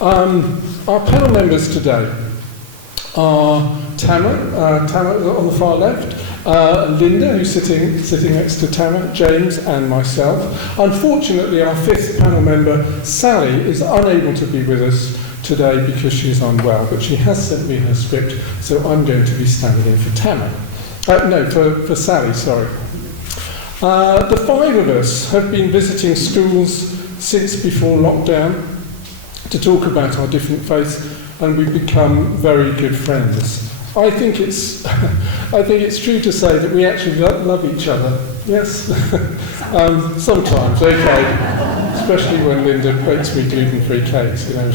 Our panel members today are Tamara on the far left, Linda, who's sitting next to Tamara, James and myself. Unfortunately, our fifth panel member, Sally, is unable to be with us today because she's unwell, but she has sent me her script, so I'm going to be standing in for Tamara. For Sally, sorry. The five of us have been visiting schools since before lockdown to talk about our different faiths, and we've become very good friends. I think it's true to say that we actually love each other. Yes, sometimes, okay, especially when Linda bakes me gluten-free cakes, you know.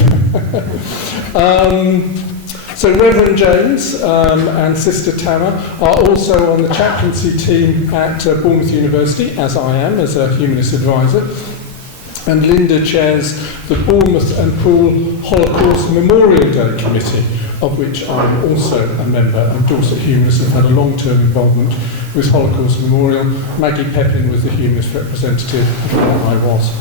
So Reverend James and Sister Tama are also on the chaplaincy team at Bournemouth University, as I am, as a humanist advisor. And Linda chairs the Bournemouth and Poole Holocaust Memorial Day Committee, of which I'm also a member, and Dorset Humanists have had a long-term involvement with Holocaust Memorial. Maggie Pepin was the humanist representative, and I was.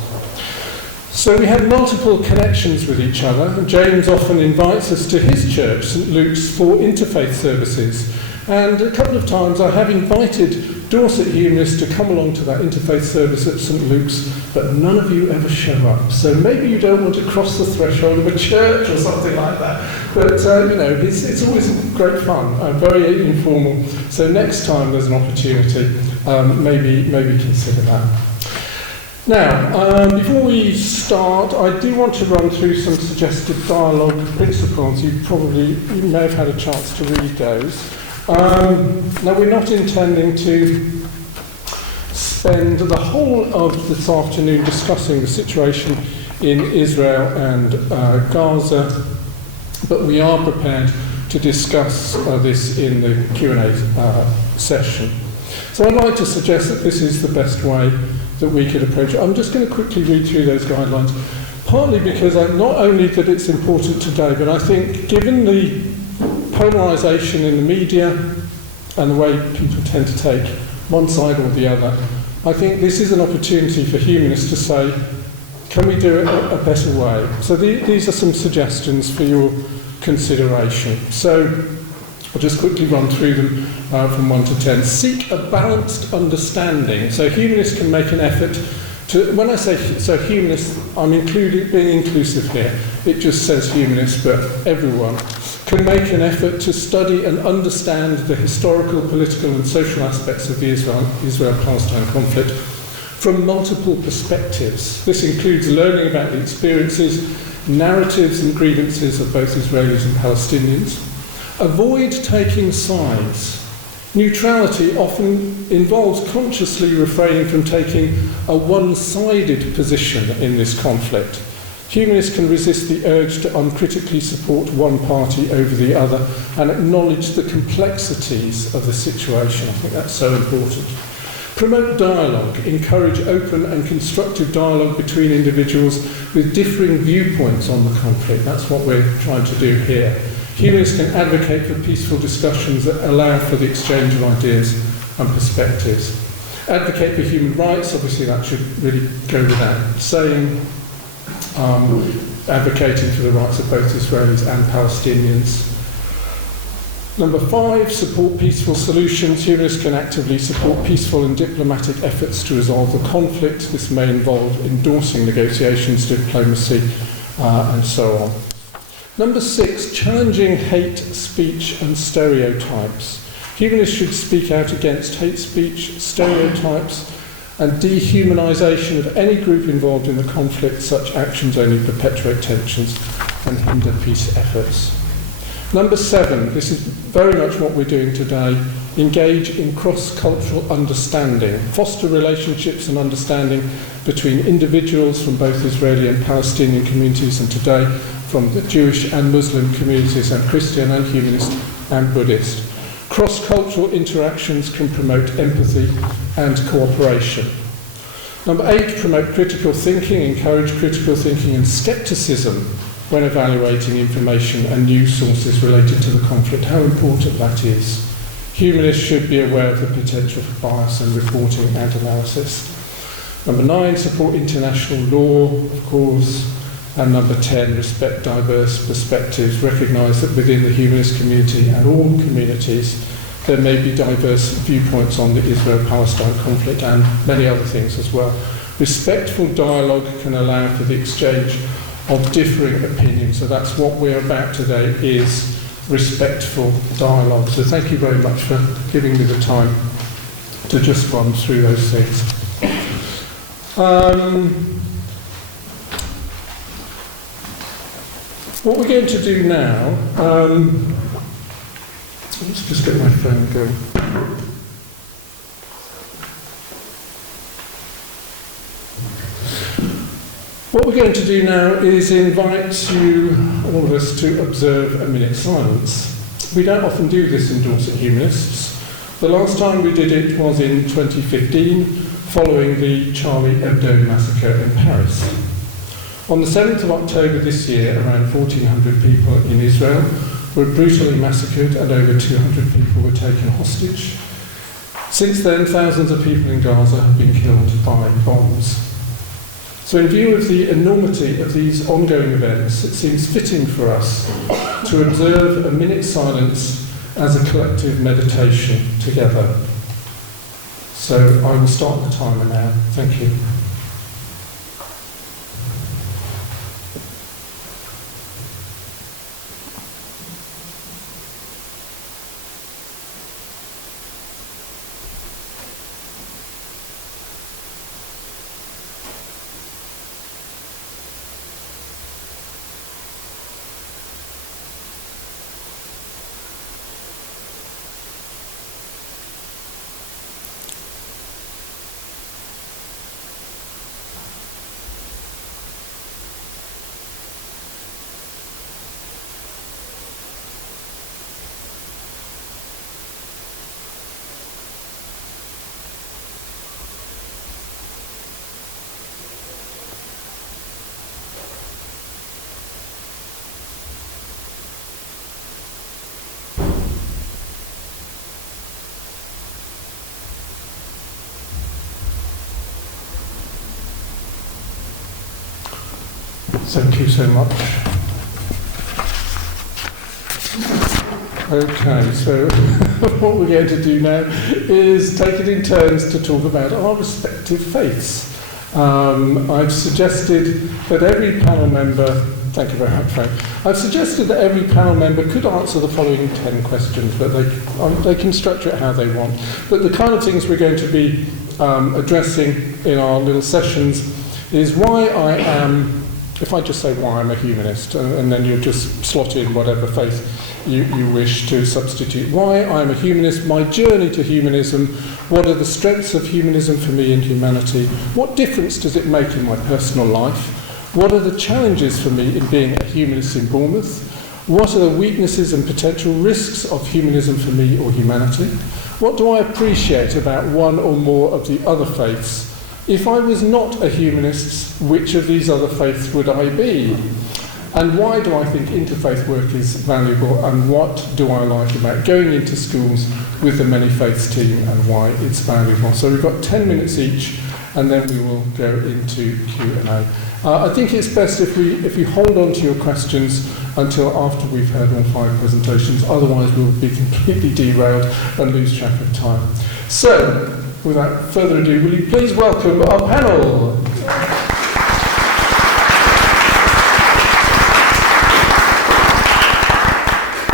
So we have multiple connections with each other, and James often invites us to his church, St Luke's, for interfaith services. And a couple of times I have invited Dorset Humanists to come along to that interfaith service at St Luke's, but none of you ever show up. So maybe you don't want to cross the threshold of a church or something like that. But, you know, it's always great fun, very informal. So next time there's an opportunity, maybe consider that. Now, before we start, I do want to run through some suggested dialogue principles. You may have had a chance to read those. Now, we're not intending to spend the whole of this afternoon discussing the situation in Israel and Gaza, but we are prepared to discuss this in the Q&A session. So I'd like to suggest that this is the best way that we could approach it. I'm just going to quickly read through those guidelines, partly because not only that it's important today, but I think given the polarisation in the media and the way people tend to take one side or the other, I think this is an opportunity for humanists to say, can we do it a better way? So these are some suggestions for your consideration. So I'll just quickly run through them from 1 to 10. Seek a balanced understanding. So humanists can make an effort to, when I say so humanists, I'm being inclusive here. It just says humanists, but everyone can make an effort to study and understand the historical, political and social aspects of the Israel-Palestine conflict from multiple perspectives. This includes learning about the experiences, narratives and grievances of both Israelis and Palestinians. Avoid taking sides. Neutrality often involves consciously refraining from taking a one-sided position in this conflict. Humanists can resist the urge to uncritically support one party over the other and acknowledge the complexities of the situation. I think that's so important. Promote dialogue. Encourage open and constructive dialogue between individuals with differing viewpoints on the conflict. That's what we're trying to do here. Humanists can advocate for peaceful discussions that allow for the exchange of ideas and perspectives. Advocate for human rights, obviously that should really go without saying. Advocating for the rights of both Israelis and Palestinians. Number 5, support peaceful solutions. Humanists can actively support peaceful and diplomatic efforts to resolve the conflict. This may involve endorsing negotiations, diplomacy, and so on. Number 6, challenging hate speech and stereotypes. Humanists should speak out against hate speech, stereotypes, and dehumanisation of any group involved in the conflict. Such actions only perpetuate tensions and hinder peace efforts. Number 7, this is very much what we're doing today, engage in cross-cultural understanding, foster relationships and understanding between individuals from both Israeli and Palestinian communities, and today from the Jewish and Muslim communities, and Christian and Humanist and Buddhist. Cross-cultural interactions can promote empathy and cooperation. Number 8, promote critical thinking, encourage critical thinking and scepticism when evaluating information and news sources related to the conflict. How important that is. Humanists should be aware of the potential for bias in reporting and analysis. Number 9, support international law, of course. And number 10, respect diverse perspectives. Recognise that within the humanist community and all communities, there may be diverse viewpoints on the Israel-Palestine conflict and many other things as well. Respectful dialogue can allow for the exchange of differing opinions. So that's what we're about today, is respectful dialogue. So thank you very much for giving me the time to just run through those things. What we're going to do now, let's just get my phone going. What we're going to do now is invite you, all of us, to observe a minute's silence. We don't often do this in Dorset Humanists. The last time we did it was in 2015, following the Charlie Hebdo massacre in Paris. On the 7th of October this year, around 1,400 people in Israel were brutally massacred and over 200 people were taken hostage. Since then, thousands of people in Gaza have been killed by bombs. So in view of the enormity of these ongoing events, it seems fitting for us to observe a minute's silence as a collective meditation together. So I will start the timer now. Thank you. Thank you so much. Okay, so what we're going to do now is take it in turns to talk about our respective faiths. I've suggested that every panel member, thank you very much, Frank, I've suggested that every panel member could answer the following 10 questions, but they can structure it how they want. But the kind of things we're going to be addressing in our little sessions is why I am, if I just say why I'm a humanist, and then you'll just slot in whatever faith you wish to substitute. Why I'm a humanist, my journey to humanism, what are the strengths of humanism for me in humanity, what difference does it make in my personal life, what are the challenges for me in being a humanist in Bournemouth, what are the weaknesses and potential risks of humanism for me or humanity, what do I appreciate about one or more of the other faiths. If I was not a humanist, which of these other faiths would I be? And why do I think interfaith work is valuable, and what do I like about going into schools with the Many Faiths team and why it's valuable? So we've got 10 minutes each, and then we will go into Q&A. I think it's best if we hold on to your questions until after we've heard all 5 presentations, otherwise we'll be completely derailed and lose track of time. So, without further ado, will you please welcome our panel?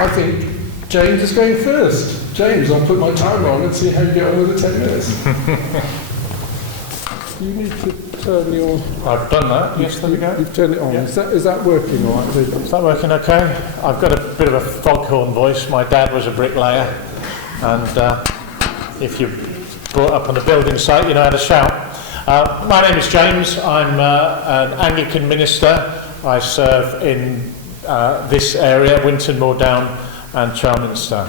I think James is going first. James, I'll put my timer on and see how you get on with the 10 minutes. You need to turn your... I've done that, yes, there we go. You've turned it on. Yeah. Is that working all right? Is that working okay? I've got a bit of a foghorn voice. My dad was a bricklayer, and if you're brought up on a building site, you know how to shout. My name is James. I'm an Anglican minister. I serve in this area, Winton, Moordown and Charminster.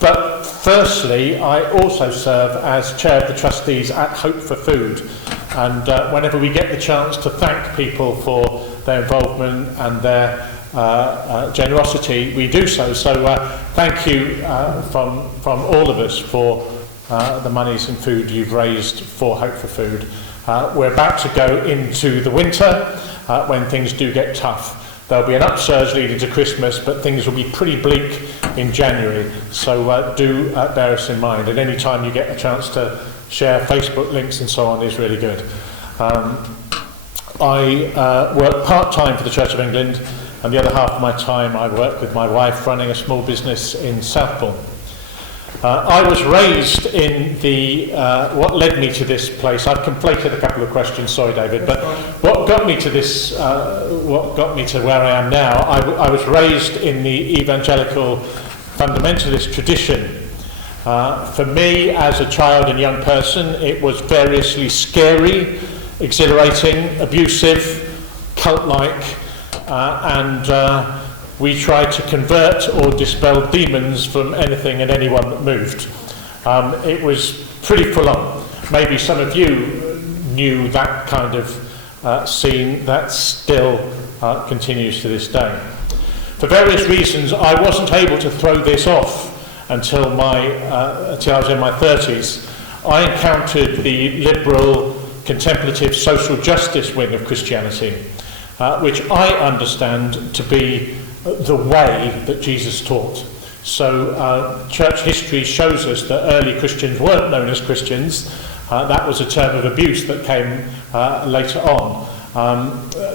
But firstly, I also serve as chair of the trustees at Hope for Food. And whenever we get the chance to thank people for their involvement and their generosity, we do so. So thank you from all of us for the monies and food you've raised for Hope for Food. We're about to go into the winter. when things do get tough. There'll be an upsurge leading to Christmas, but things will be pretty bleak in January. So do bear us in mind. And any time you get a chance to share Facebook links and so on is really good. I work part-time for the Church of England, and the other half of my time I work with my wife running a small business in Southbourne. I was raised in the, what led me to this place, I've conflated a couple of questions, sorry David, but what got me to this, what got me to where I am now, I was raised in the evangelical fundamentalist tradition. For me, as a child and young person, it was variously scary, exhilarating, abusive, cult-like, and we tried to convert or dispel demons from anything and anyone that moved. It was pretty full on. Maybe some of you knew that kind of scene that still continues to this day. For various reasons, I wasn't able to throw this off until I was in my 30s. I encountered the liberal, contemplative, social justice wing of Christianity, which I understand to be the way that Jesus taught. So church history shows us that early Christians weren't known as Christians. That was a term of abuse that came later on.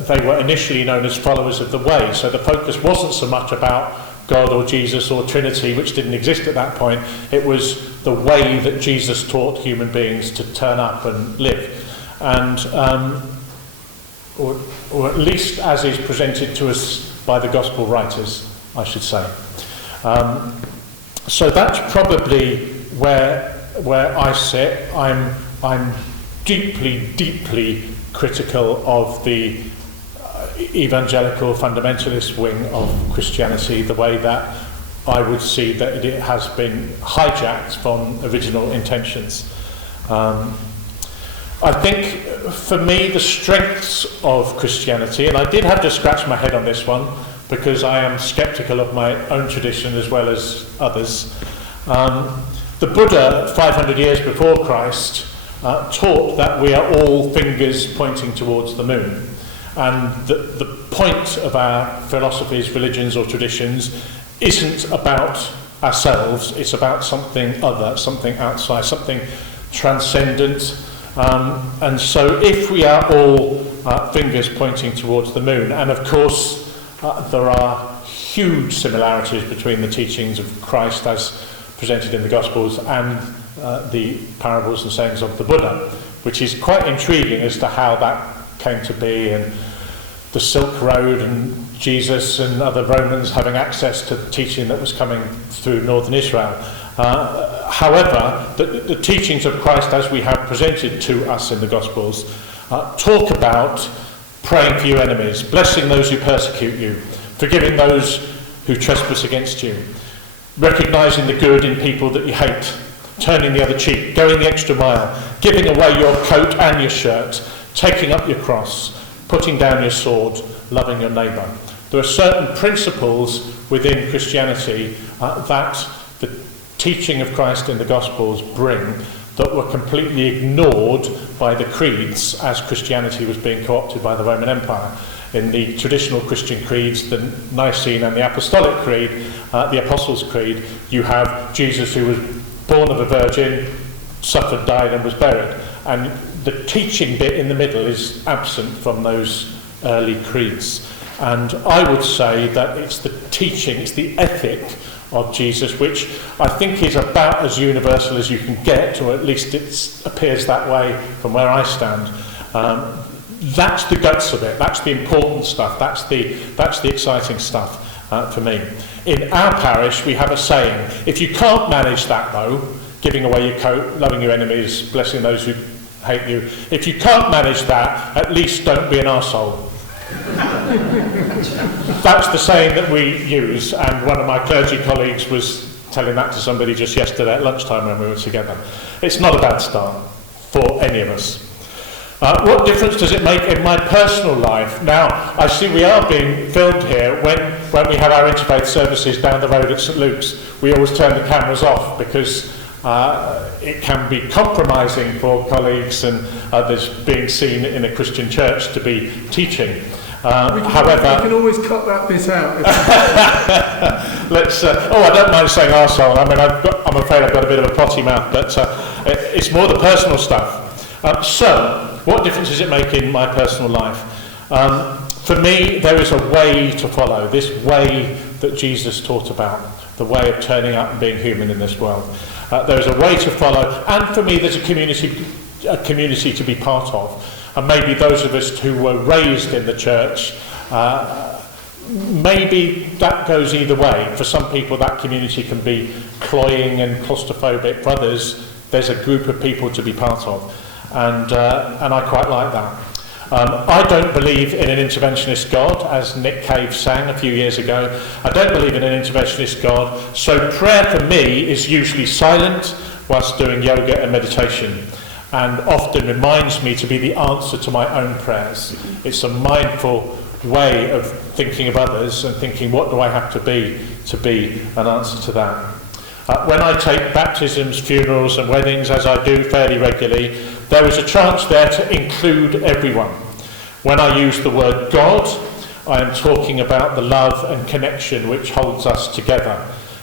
They were initially known as followers of the way, so the focus wasn't so much about God or Jesus or Trinity, which didn't exist at that point. It was the way that Jesus taught human beings to turn up and live. And or at least as is presented to us by the gospel writers, I should say. So that's probably where I sit. I'm deeply critical of the evangelical fundamentalist wing of Christianity, the way that I would see that it has been hijacked from original intentions. I think, for me, the strengths of Christianity, and I did have to scratch my head on this one, because I am sceptical of my own tradition as well as others. The Buddha, 500 years before Christ, taught that we are all fingers pointing towards the moon. And the point of our philosophies, religions or traditions isn't about ourselves, it's about something other, something outside, something transcendent. And so if we are all fingers pointing towards the moon, and of course there are huge similarities between the teachings of Christ as presented in the Gospels and the parables and sayings of the Buddha, which is quite intriguing as to how that came to be, and the Silk Road and Jesus and other Romans having access to the teaching that was coming through northern Israel. However, the teachings of Christ as we have presented to us in the Gospels talk about praying for your enemies, blessing those who persecute you, forgiving those who trespass against you, recognising the good in people that you hate, turning the other cheek, going the extra mile, giving away your coat and your shirt, taking up your cross, putting down your sword, loving your neighbour. There are certain principles within Christianity that the teaching of Christ in the Gospels bring that were completely ignored by the creeds as Christianity was being co-opted by the Roman Empire. In the traditional Christian creeds, the Nicene and the Apostolic Creed, the Apostles' Creed, you have Jesus who was born of a virgin, suffered, died and was buried. And the teaching bit in the middle is absent from those early creeds. And I would say that it's the teaching, it's the ethic of Jesus, which I think is about as universal as you can get, or at least it appears that way from where I stand. That's the guts of it, that's the important stuff, that's the exciting stuff for me. In our parish we have a saying, if you can't manage that though, giving away your coat, loving your enemies, blessing those who hate you, if you can't manage that, at least don't be an arsehole. That's the saying that we use, and one of my clergy colleagues was telling that to somebody just yesterday at lunchtime when we were together. It's not a bad start for any of us. What difference does it make in my personal life? Now, I see we are being filmed here. When we have our interfaith services down the road at St Luke's, we always turn the cameras off because it can be compromising for colleagues and others being seen in a Christian church to be teaching. We can always cut that bit out. I don't mind saying arsehole. I mean, I'm afraid I've got a bit of a potty mouth, but it's more the personal stuff. So, what difference does it make in my personal life? For me, there is a way to follow, this way that Jesus taught about, the way of turning up and being human in this world. There's a way to follow, and for me there's a community to be part of. And maybe those of us who were raised in the church, maybe that goes either way. For some people that community can be cloying and claustrophobic. For others, there's a group of people to be part of. And I quite like that. I don't believe in an interventionist God, as Nick Cave sang a few years ago. I don't believe in an interventionist God. So prayer for me is usually silent whilst doing yoga and meditation, and often reminds me to be the answer to my own prayers. It's a mindful way of thinking of others and thinking, what do I have to be an answer to that? When I take baptisms, funerals and weddings, as I do fairly regularly, there is a chance there to include everyone. When I use the word God, I am talking about the love and connection which holds us together,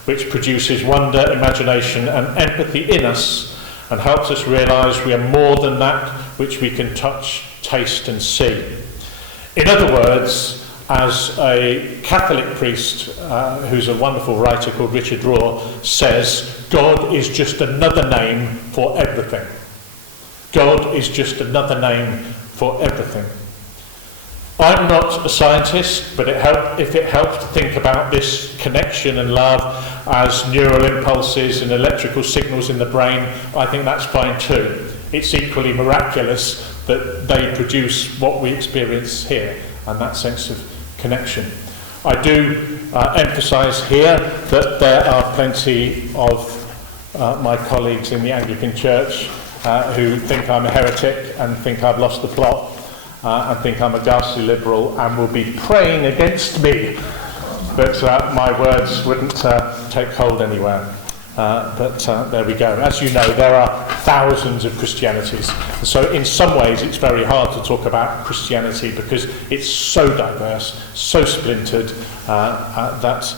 which produces wonder, imagination and empathy in us, and helps us realise we are more than that which we can touch, taste and see. In other words, as a Catholic priest, who's a wonderful writer called Richard Rohr, says, God is just another name for everything. God is just another name for everything. I'm not a scientist, but if it helps to think about this connection and love as neural impulses and electrical signals in the brain, I think that's fine too. It's equally miraculous that they produce what we experience here, and that sense of connection. I do emphasise here that there are plenty of my colleagues in the Anglican Church who think I'm a heretic and think I've lost the plot and think I'm a ghastly liberal and will be praying against me, but my words wouldn't take hold anywhere. But there we go. As you know, there are thousands of Christianities. So in some ways it's very hard to talk about Christianity because it's so diverse, so splintered, that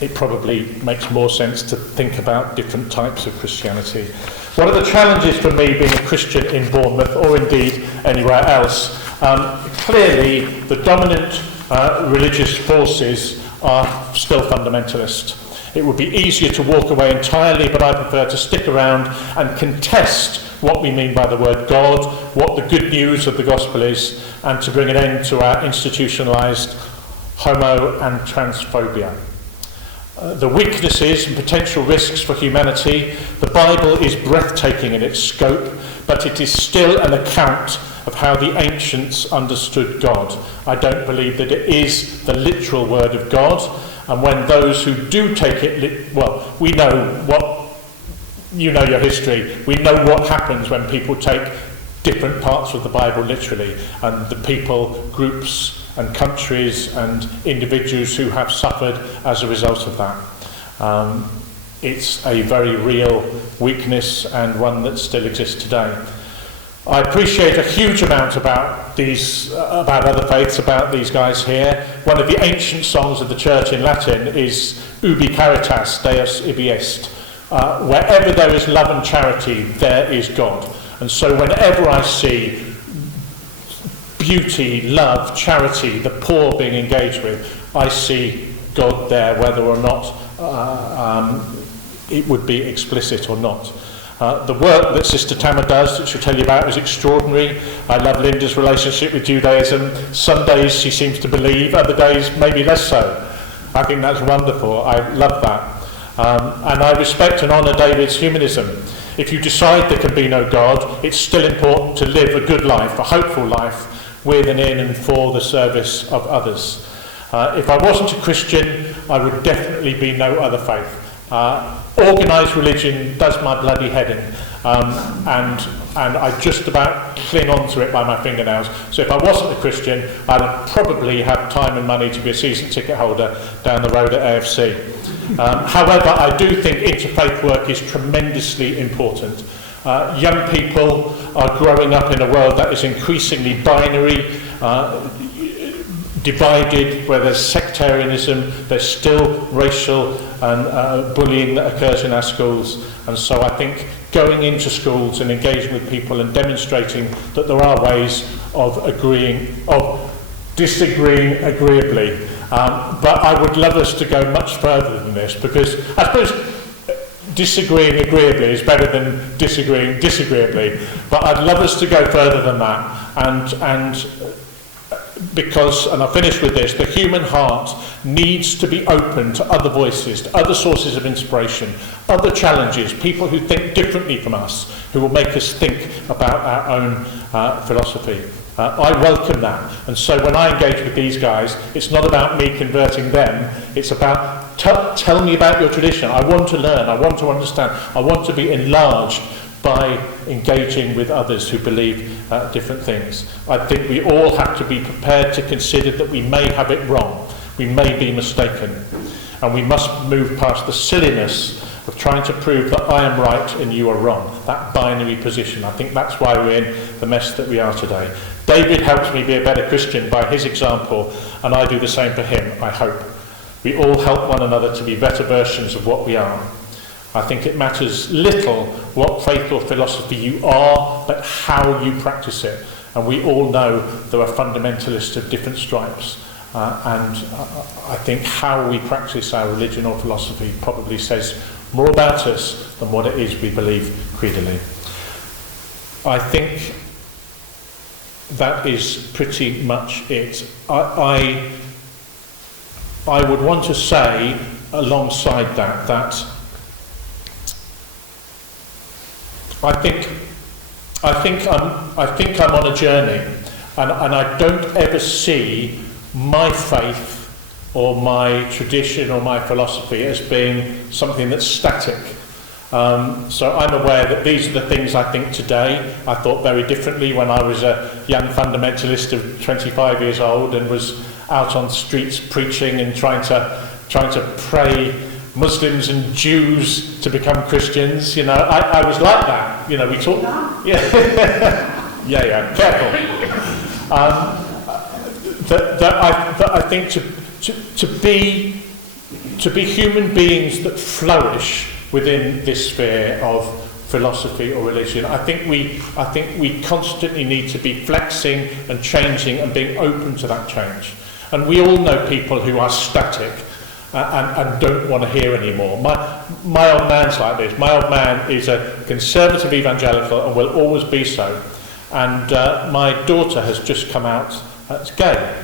it probably makes more sense to think about different types of Christianity. One of the challenges for me being a Christian in Bournemouth, or indeed anywhere else, clearly the dominant religious forces are still fundamentalist. It would be easier to walk away entirely, but I prefer to stick around and contest what we mean by the word God, what the good news of the gospel is, and to bring an end to our institutionalised homo and transphobia. The weaknesses and potential risks for humanity, the Bible is breathtaking in its scope, but it is still an account of how the ancients understood God. I don't believe that it is the literal word of God, and when those who do take it, we know what, you know your history, we know what happens when people take different parts of the Bible literally, and the people, groups and countries and individuals who have suffered as a result of that. It's a very real weakness and one that still exists today. I appreciate a huge amount about other faiths, about these guys here. One of the ancient songs of the church in Latin is Ubi caritas, Deus ibi est. Wherever there is love and charity, there is God. And so whenever I see beauty, love, charity, the poor being engaged with, I see God there, whether or not it would be explicit or not. The work that Sister Tama does, which she'll tell you about, is extraordinary. I love Linda's relationship with Judaism. Some days she seems to believe, other days maybe less so. I think that's wonderful. I love that. And I respect and honour David's humanism. If you decide there can be no God, it's still important to live a good life, a hopeful life, with and in and for the service of others. If I wasn't a Christian, I would definitely be no other faith. Organised religion does my bloody head in, and I just about cling on to it by my fingernails. So if I wasn't a Christian, I'd probably have time and money to be a season ticket holder down the road at AFC. However, I do think interfaith work is tremendously important. Young people are growing up in a world that is increasingly binary, divided, where there's sectarianism, there's still racial and bullying that occurs in our schools. And so I think going into schools and engaging with people and demonstrating that there are ways of disagreeing agreeably. But I would love us to go much further than this, because I suppose disagreeing agreeably is better than disagreeing disagreeably. But I'd love us to go further than that, and because, and I'll finish with this, the human heart needs to be open to other voices, to other sources of inspiration, other challenges, people who think differently from us, who will make us think about our own philosophy. I welcome that. And so when I engage with these guys, it's not about me converting them, it's about tell me about your tradition. I want to learn, I want to understand, I want to be enlarged by engaging with others who believe different things. I think we all have to be prepared to consider that we may have it wrong, we may be mistaken, and we must move past the silliness of trying to prove that I am right and you are wrong, that binary position. I think that's why we're in the mess that we are today. David helps me be a better Christian by his example, and I do the same for him, I hope. We all help one another to be better versions of what we are. I think it matters little what faith or philosophy you are, but how you practice it. And we all know there are fundamentalists of different stripes. And I think how we practice our religion or philosophy probably says more about us than what it is we believe creedally. I think that is pretty much it. I would want to say alongside that I think I'm on a journey, and I don't ever see my faith or my tradition or my philosophy as being something that's static. So I'm aware that these are the things I think today. I thought very differently when I was a young fundamentalist of 25 years old and was out on the streets preaching and trying to pray Muslims and Jews to become Christians. You know, I was like that. You know, we talk. Yeah, yeah. Careful. That I think to be human beings that flourish within this sphere of philosophy or religion, I think we constantly need to be flexing and changing and being open to that change. And we all know people who are static and don't want to hear anymore. My old man's like this. My old man is a conservative evangelical and will always be so. And my daughter has just come out as gay.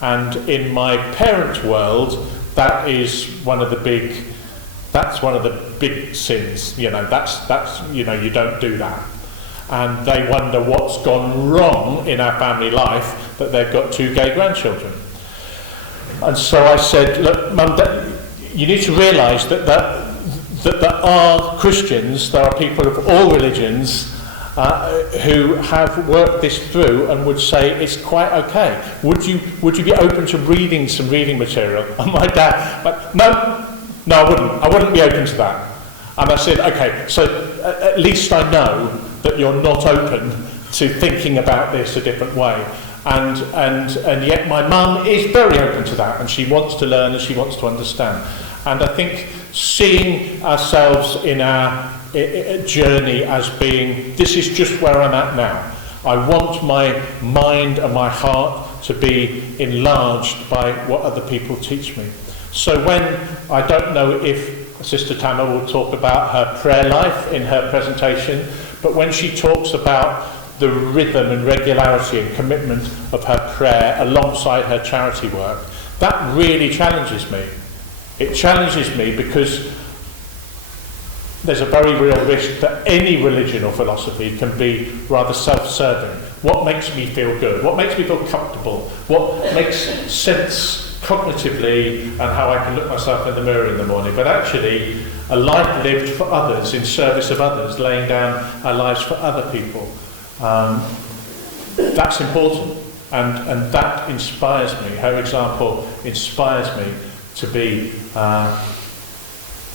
And in my parents' world, that is one of the big sins. You know, that's you know, you don't do that. And they wonder what's gone wrong in our family life that they've got 2 gay grandchildren. And so I said, look, Mum, you need to realise that there are Christians, there are people of all religions who have worked this through and would say it's quite okay. Would you be open to reading some reading material? And my dad, like, no, I wouldn't be open to that. And I said, okay, so at least I know that you're not open to thinking about this a different way. And yet my mum is very open to that, and she wants to learn and she wants to understand. And I think seeing ourselves in our journey as being, this is just where I'm at now. I want my mind and my heart to be enlarged by what other people teach me. So when, I don't know if Sister Tama will talk about her prayer life in her presentation, but when she talks about the rhythm and regularity and commitment of her prayer alongside her charity work, that really challenges me. It challenges me because there's a very real risk that any religion or philosophy can be rather self-serving. What makes me feel good? What makes me feel comfortable? What makes sense cognitively, and how I can look myself in the mirror in the morning? But actually, a life lived for others, in service of others, laying down our lives for other people. That's important, and that inspires me. Her example inspires me to be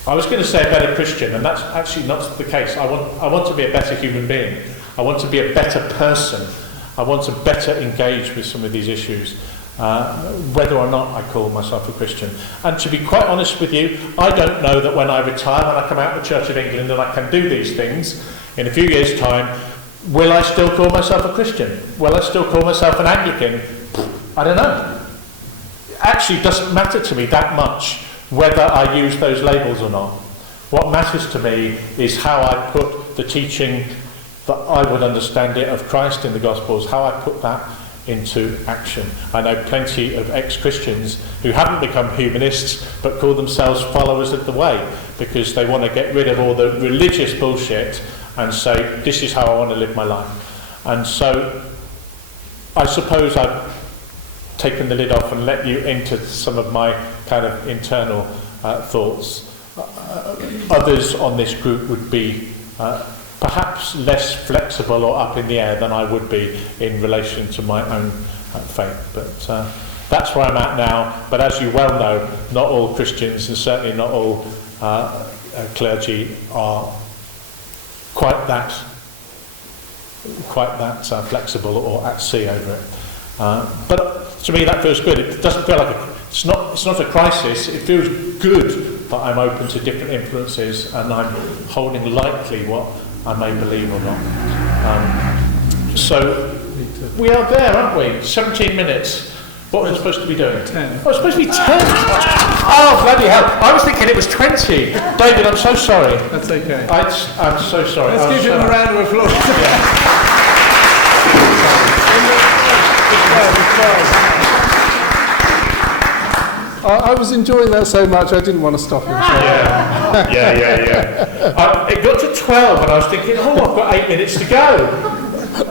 I was going to say a better Christian, and that's actually not the case. I want to be a better human being. I want to be a better person. I want to better engage with some of these issues, whether or not I call myself a Christian. And to be quite honest with you, I don't know that when I retire, when I come out of the Church of England and I can do these things, in a few years' time, will I still call myself a Christian? Will I still call myself an Anglican? I don't know. It actually doesn't matter to me that much whether I use those labels or not. What matters to me is how I put the teaching that I would understand it of Christ in the Gospels, how I put that into action. I know plenty of ex-Christians who haven't become humanists but call themselves followers of the way because they want to get rid of all the religious bullshit and say, this is how I want to live my life. And so I suppose I've taken the lid off and let you into some of my kind of internal thoughts. Others on this group would be perhaps less flexible or up in the air than I would be in relation to my own faith. But that's where I'm at now. But as you well know, not all Christians and certainly not all clergy are quite that flexible or at sea over it. But to me that feels good. It doesn't feel like it's not a crisis. It feels good that I'm open to different influences and I'm holding lightly what I may believe or not. So we are there, aren't we? 17 minutes. What was I supposed to be doing? 10. Oh, it's supposed to be 10. Oh, bloody hell. I was thinking it was 20. David, I'm so sorry. That's okay. I'm so sorry. Let's give him a round of applause. I was enjoying that so much I didn't want to stop him. Yeah. It got to 12 and I was thinking, I've got 8 minutes to go.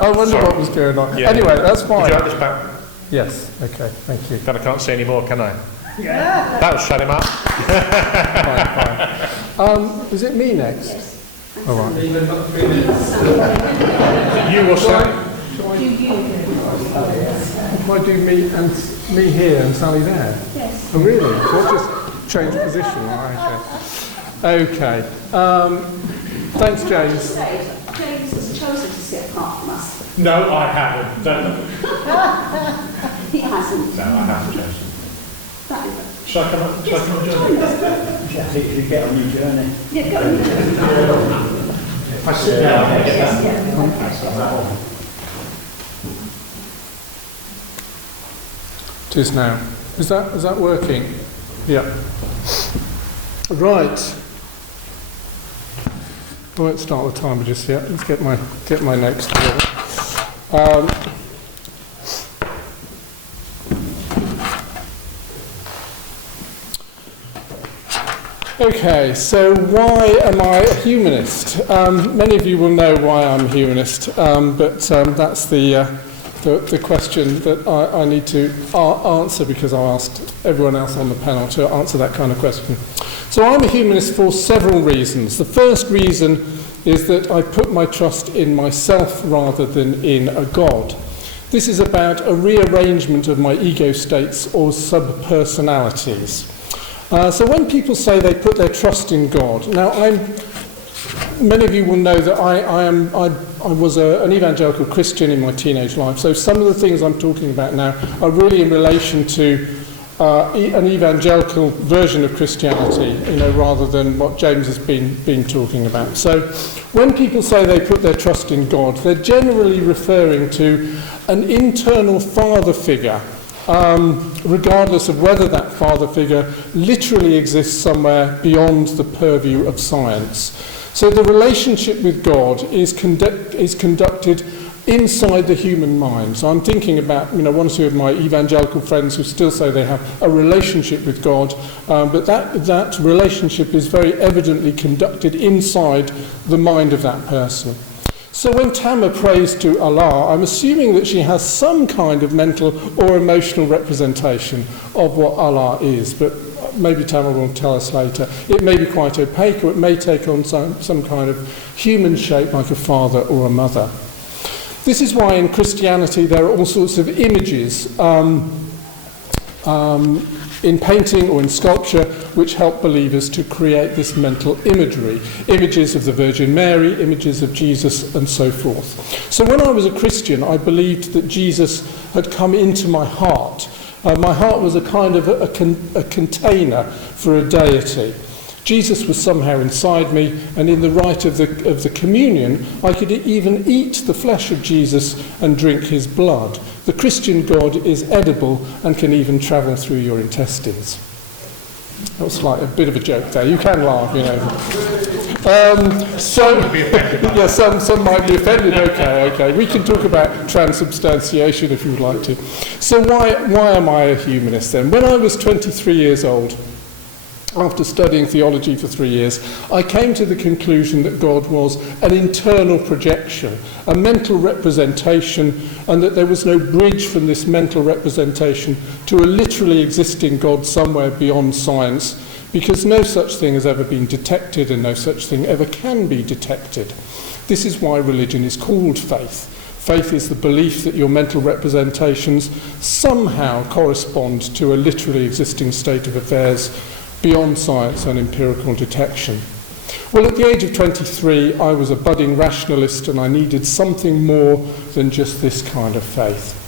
I wonder what was going on. Yeah. Anyway, that's fine. Would you like this back? Yes, okay, thank you. Then I can't say any more, can I? Yeah. That'll shut him up. Fine. Is it me next? Yes. All right. You or Sally? If I do me here and Sally there? Yes. Oh, really? So I'll just change position. Okay. Thanks, James. James has chosen to sit apart from us. No, I haven't. No. He hasn't. No, I haven't chosen. Shall I come and join you? I think you get on your journey. Yeah, go. If I sit down, I get that. Yeah. It is now. Is that working? Yeah. Right. I won't start the timer just yet. Let's get my notes together. Okay, so why am I a humanist? Many of you will know why I'm a humanist, but that's the question that I need to answer because I asked everyone else on the panel to answer that kind of question. So I'm a humanist for several reasons. The first reason is that I put my trust in myself rather than in a God. This is about a rearrangement of my ego states or sub-personalities. So when people say they put their trust in God, now many of you will know that I was an evangelical Christian in my teenage life, so some of the things I'm talking about now are really in relation to an evangelical version of Christianity, rather than what James has been talking about. So when people say they put their trust in God, they're generally referring to an internal father figure, regardless of whether that father figure literally exists somewhere beyond the purview of science. So the relationship with God is conducted inside the human mind. So I'm thinking about one or two of my evangelical friends who still say they have a relationship with God, but that relationship is very evidently conducted inside the mind of that person. So when Tama prays to Allah, I'm assuming that she has some kind of mental or emotional representation of what Allah is, but maybe Tama will tell us later. It may be quite opaque, or it may take on some kind of human shape like a father or a mother. This is why in Christianity there are all sorts of images in painting or in sculpture, which help believers to create this mental imagery, images of the Virgin Mary, images of Jesus, and so forth. So when I was a Christian, I believed that Jesus had come into my heart. My heart was a kind of a container for a deity. Jesus was somehow inside me, and in the rite of the communion, I could even eat the flesh of Jesus and drink his blood. The Christian God is edible and can even travel through your intestines. That was like a bit of a joke there. You can laugh, you know. Yeah, some might be offended. Okay. We can talk about transubstantiation if you would like to. So why am I a humanist then? When I was 23 years old, after studying theology for 3 years, I came to the conclusion that God was an internal projection, a mental representation, and that there was no bridge from this mental representation to a literally existing God somewhere beyond science, because no such thing has ever been detected and no such thing ever can be detected. This is why religion is called faith. Faith is the belief that your mental representations somehow correspond to a literally existing state of affairs beyond science and empirical detection. Well, at the age of 23, I was a budding rationalist and I needed something more than just this kind of faith.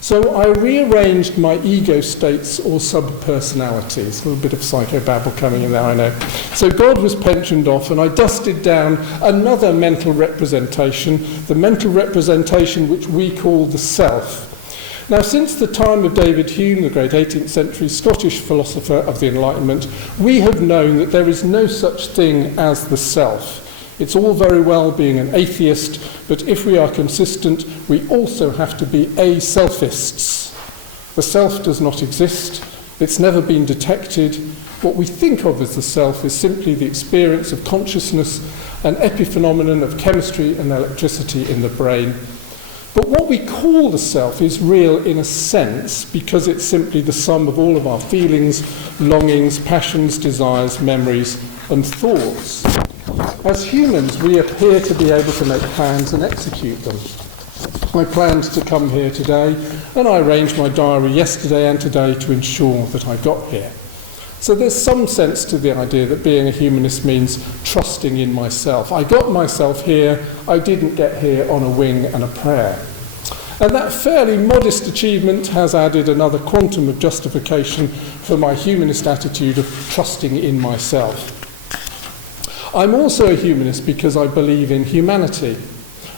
So I rearranged my ego states or sub-personalities. A little bit of psychobabble coming in there, I know. So God was pensioned off and I dusted down another mental representation, the mental representation which we call the self. Now, since the time of David Hume, the great 18th century Scottish philosopher of the Enlightenment, we have known that there is no such thing as the self. It's all very well being an atheist, but if we are consistent, we also have to be a-selfists. The self does not exist. It's never been detected. What we think of as the self is simply the experience of consciousness, an epiphenomenon of chemistry and electricity in the brain. But what we call the self is real in a sense because it's simply the sum of all of our feelings, longings, passions, desires, memories, and thoughts. As humans, we appear to be able to make plans and execute them. I planned to come here today, and I arranged my diary yesterday and today to ensure that I got here. So there's some sense to the idea that being a humanist means trusting in myself. I got myself here, I didn't get here on a wing and a prayer. And that fairly modest achievement has added another quantum of justification for my humanist attitude of trusting in myself. I'm also a humanist because I believe in humanity.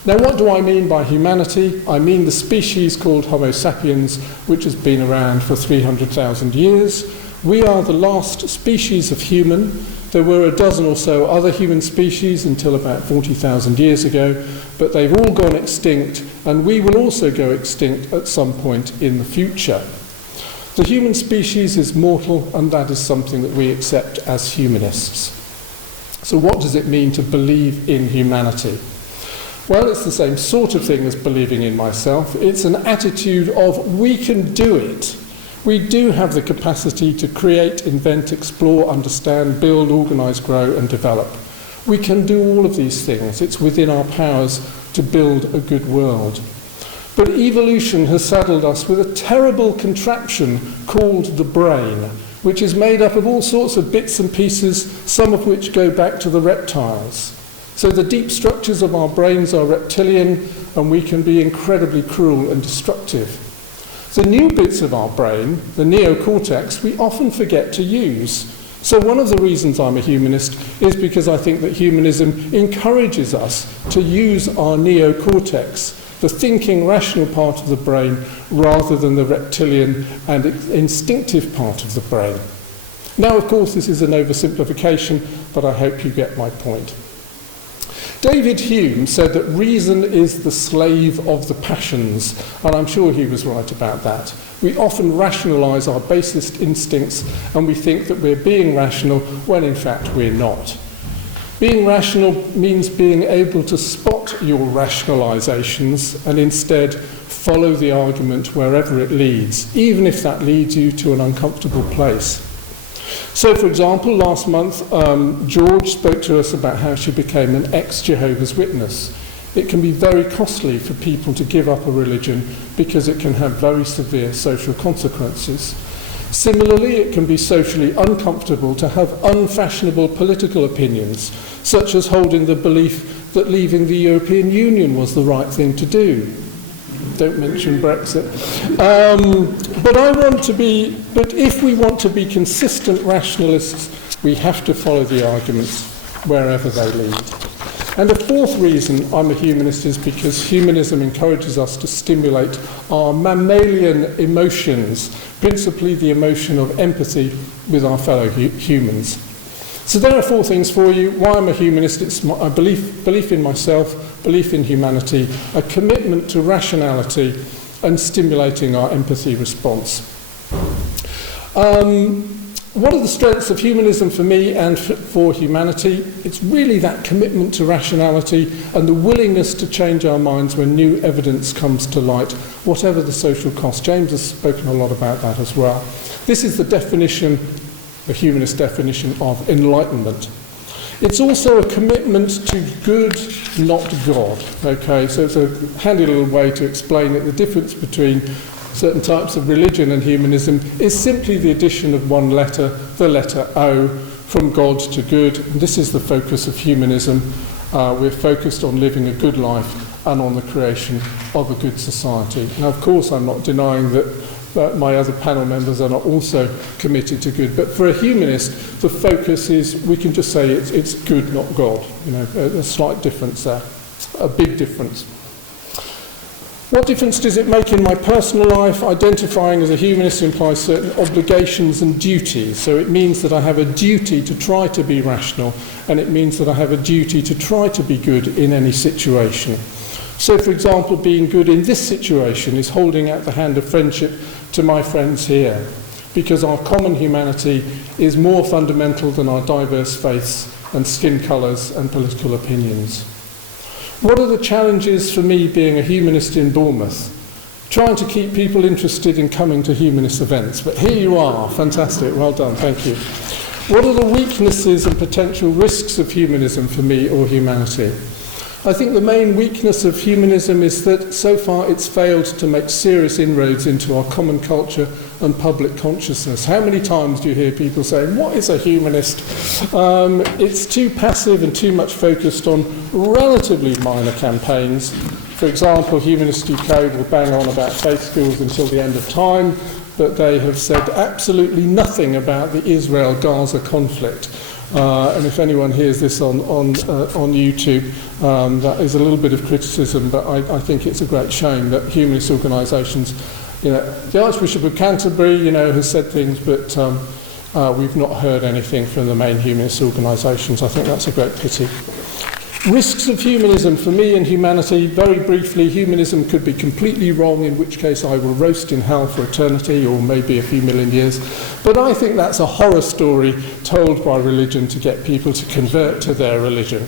Now, what do I mean by humanity? I mean the species called Homo sapiens, which has been around for 300,000 years. We are the last species of human. There were a dozen or so other human species until about 40,000 years ago, but they've all gone extinct, and we will also go extinct at some point in the future. The human species is mortal, and that is something that we accept as humanists. So what does it mean to believe in humanity? Well, it's the same sort of thing as believing in myself. It's an attitude of we can do it. We do have the capacity to create, invent, explore, understand, build, organise, grow and develop. We can do all of these things. It's within our powers to build a good world. But evolution has saddled us with a terrible contraption called the brain, which is made up of all sorts of bits and pieces, some of which go back to the reptiles. So the deep structures of our brains are reptilian, and we can be incredibly cruel and destructive. The new bits of our brain, the neocortex, we often forget to use. So one of the reasons I'm a humanist is because I think that humanism encourages us to use our neocortex, the thinking, rational part of the brain, rather than the reptilian and instinctive part of the brain. Now, of course, this is an oversimplification, but I hope you get my point. David Hume said that reason is the slave of the passions, and I'm sure he was right about that. We often rationalise our basest instincts, and we think that we're being rational when in fact we're not. Being rational means being able to spot your rationalisations and instead follow the argument wherever it leads, even if that leads you to an uncomfortable place. So, for example, last month, George spoke to us about how she became an ex-Jehovah's Witness. It can be very costly for people to give up a religion because it can have very severe social consequences. Similarly, it can be socially uncomfortable to have unfashionable political opinions, such as holding the belief that leaving the European Union was the right thing to do. Don't mention Brexit. But if we want to be consistent rationalists, we have to follow the arguments wherever they lead. And the fourth reason I'm a humanist is because humanism encourages us to stimulate our mammalian emotions, principally the emotion of empathy with our fellow humans. So there are four things for you. Why I'm a humanist: it's a belief in myself, belief in humanity, a commitment to rationality, and stimulating our empathy response. What are the strengths of humanism for me and for humanity? It's really that commitment to rationality and the willingness to change our minds when new evidence comes to light, whatever the social cost. James has spoken a lot about that as well. This is the definition, the humanist definition of enlightenment. It's also a commitment to good, not God. Okay, so it's a handy little way to explain it. The difference between certain types of religion and humanism is simply the addition of one letter, the letter O, from God to good. And this is the focus of humanism. We're focused on living a good life and on the creation of a good society. Now, of course, I'm not denying that my other panel members are not also committed to good. But for a humanist, the focus is, we can just say it's good, not God. You know, a slight difference there, a big difference. What difference does it make in my personal life? Identifying as a humanist implies certain obligations and duties. So it means that I have a duty to try to be rational, and it means that I have a duty to try to be good in any situation. So, for example, being good in this situation is holding out the hand of friendship to my friends here, because our common humanity is more fundamental than our diverse faiths and skin colours and political opinions. What are the challenges for me being a humanist in Bournemouth? Trying to keep people interested in coming to humanist events. But here you are. Fantastic. Well done. Thank you. What are the weaknesses and potential risks of humanism for me or humanity? I think the main weakness of humanism is that so far it's failed to make serious inroads into our common culture and public consciousness. How many times do you hear people saying, what is a humanist? It's too passive and too much focused on relatively minor campaigns. For example, Humanist UK will bang on about faith schools until the end of time, but they have said absolutely nothing about the Israel-Gaza conflict. And if anyone hears this on YouTube, that is a little bit of criticism, but I think it's a great shame that humanist organisations, you know, the Archbishop of Canterbury, you know, has said things, but we've not heard anything from the main humanist organisations. I think that's a great pity. Risks of humanism for me and humanity. Very briefly, humanism could be completely wrong, in which case I will roast in hell for eternity or maybe a few million years. But I think that's a horror story told by religion to get people to convert to their religion.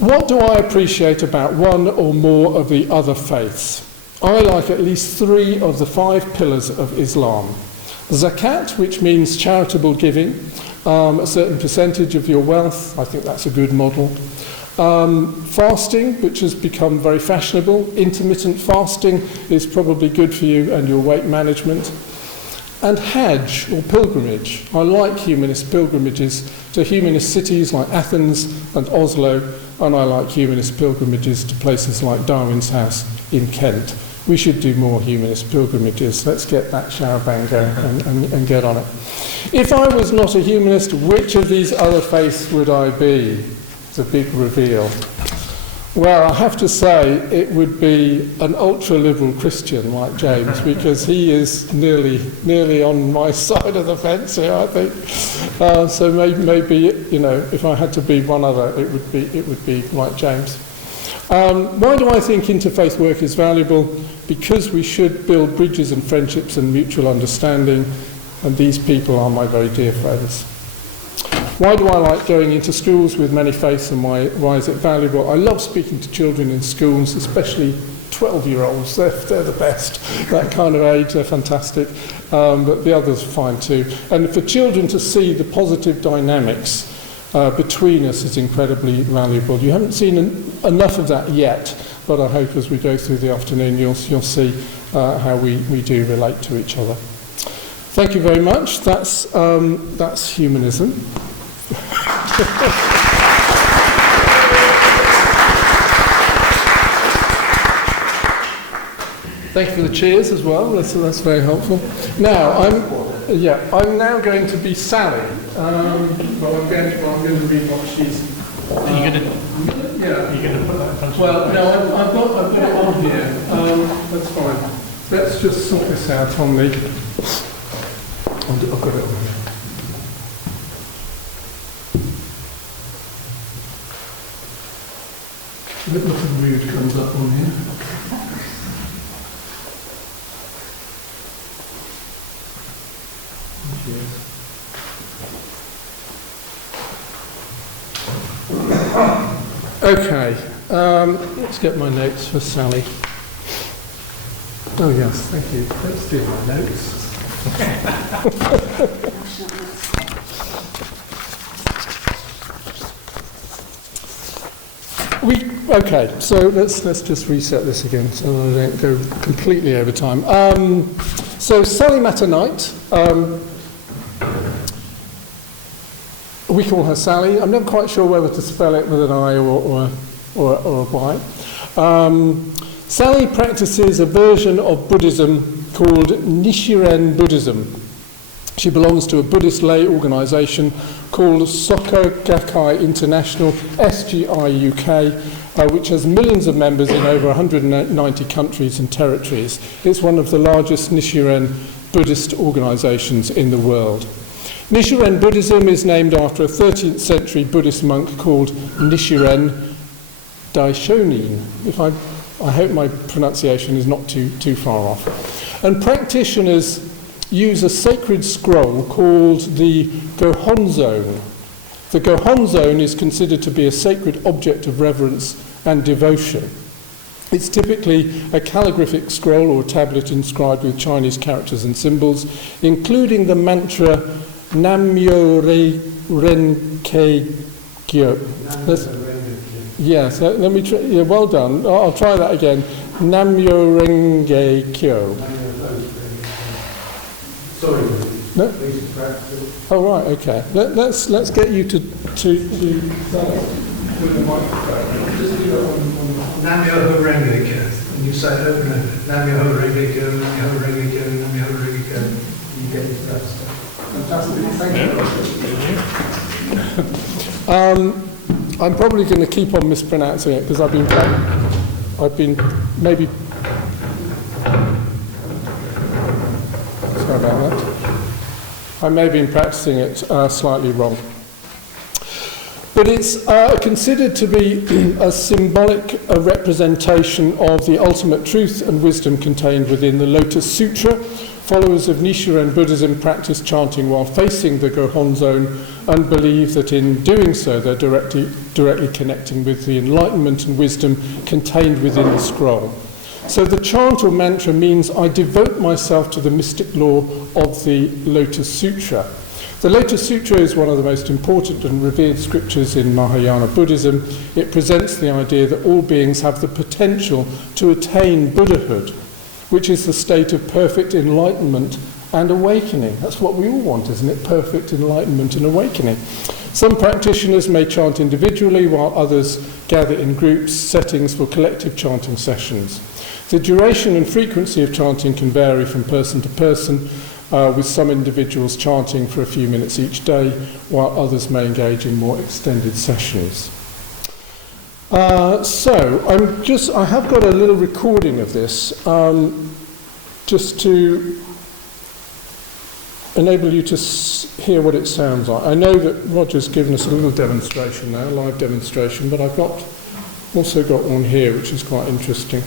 What do I appreciate about one or more of the other faiths? I like at least 3 of the 5 pillars of Islam. Zakat, which means charitable giving, a certain percentage of your wealth. I think that's a good model. Fasting, which has become very fashionable. Intermittent fasting is probably good for you and your weight management. And Hajj, or pilgrimage. I like humanist pilgrimages to humanist cities like Athens and Oslo, and I like humanist pilgrimages to places like Darwin's House in Kent. We should do more humanist pilgrimages. Let's get that charabanc going and get on it. If I was not a humanist, which of these other faiths would I be? It's a big reveal. Well, I have to say it would be an ultra-liberal Christian like James, because he is nearly on my side of the fence here, I think. So maybe, you know, if I had to be one other, it would be like James. Why do I think interfaith work is valuable? Because we should build bridges and friendships and mutual understanding, and these people are my very dear friends. Why do I like going into schools with many faiths, and why is it valuable? I love speaking to children in schools, especially 12-year-olds. They're the best. That kind of age, they're fantastic. But the others are fine too. And for children to see the positive dynamics between us is incredibly valuable. You haven't seen enough of that yet, but I hope as we go through the afternoon you'll see how we do relate to each other. Thank you very much. That's humanism. Thank you for the cheers as well. That's very helpful. Now I'm now going to be Sally. I'm going to read what she's. Are you going to? Yeah. Are you going to put that in front of Well, no, I've got it on here. That's fine. Let's just sort this out on the. I've got it on here. A little of mood comes up on here. Okay, let's get my notes for Sally. Oh yes, thank you. Let's do my notes. Okay, so let's just reset this again so I don't go completely over time. So Sally Matter-Knight, we call her Sally. I'm never quite sure whether to spell it with an I or a Y. Sally practices a version of Buddhism called Nichiren Buddhism. She belongs to a Buddhist lay organisation called Soka Gakkai International, SGI UK, which has millions of members in over 190 countries and territories. It's one of the largest Nichiren Buddhist organisations in the world. Nichiren Buddhism is named after a 13th century Buddhist monk called Nichiren Daishonin. I hope my pronunciation is not too far off. And practitioners use a sacred scroll called the Gohonzon. The Gohonzon is considered to be a sacred object of reverence and devotion. It's typically a calligraphic scroll or tablet inscribed with Chinese characters and symbols, including the mantra Nam-myo Renge Kyo. Yes, let me try. Yeah, well done. I'll try that again. Nam-myo Renge Kyo. Sorry, No? please practice. Oh right, okay. Let's get you to with the microphone. Just do it on Nam-myoho Renge-kyo. And you say it over and over. Nam-myoho Renge-kyo, Nam-myoho Renge-kyo, Nam-myoho Renge-kyo. You get into that stuff. Fantastic. Thank you. I'm probably going to keep on mispronouncing it because I've been maybe. Sorry about that. I may have been practicing it slightly wrong. But it's considered to be a symbolic representation of the ultimate truth and wisdom contained within the Lotus Sutra. Followers of Nichiren Buddhism practice chanting while facing the Gohonzon and believe that in doing so they're directly connecting with the enlightenment and wisdom contained within the scroll. So the chant or mantra means I devote myself to the mystic law of the Lotus Sutra. The Lotus Sutra is one of the most important and revered scriptures in Mahayana Buddhism. It presents the idea that all beings have the potential to attain Buddhahood, which is the state of perfect enlightenment and awakening. That's what we all want, isn't it? Perfect enlightenment and awakening. Some practitioners may chant individually, while others gather in groups, settings for collective chanting sessions. The duration and frequency of chanting can vary from person to person, with some individuals chanting for a few minutes each day, while others may engage in more extended sessions. I have got a little recording of this, just to enable you to hear what it sounds like. I know that Roger's given us a little demonstration now, a live demonstration, but I've also got one here which is quite interesting.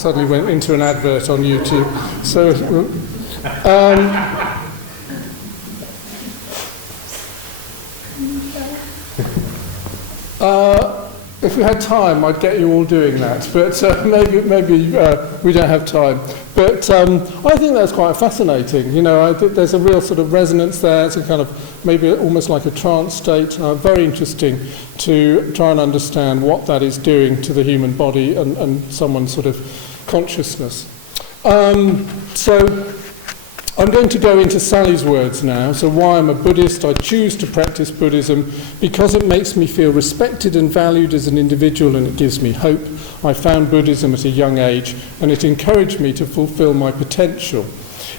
suddenly went into an advert on YouTube. So, if we had time, I'd get you all doing that, but maybe we don't have time. But I think that's quite fascinating. You know, I think there's a real sort of resonance there. It's a kind of maybe almost like a trance state. Very interesting to try and understand what that is doing to the human body and someone's sort of consciousness. So I'm going to go into Sally's words now. So why I'm a Buddhist. I choose to practice Buddhism because it makes me feel respected and valued as an individual, and it gives me hope. I found Buddhism at a young age, and it encouraged me to fulfill my potential.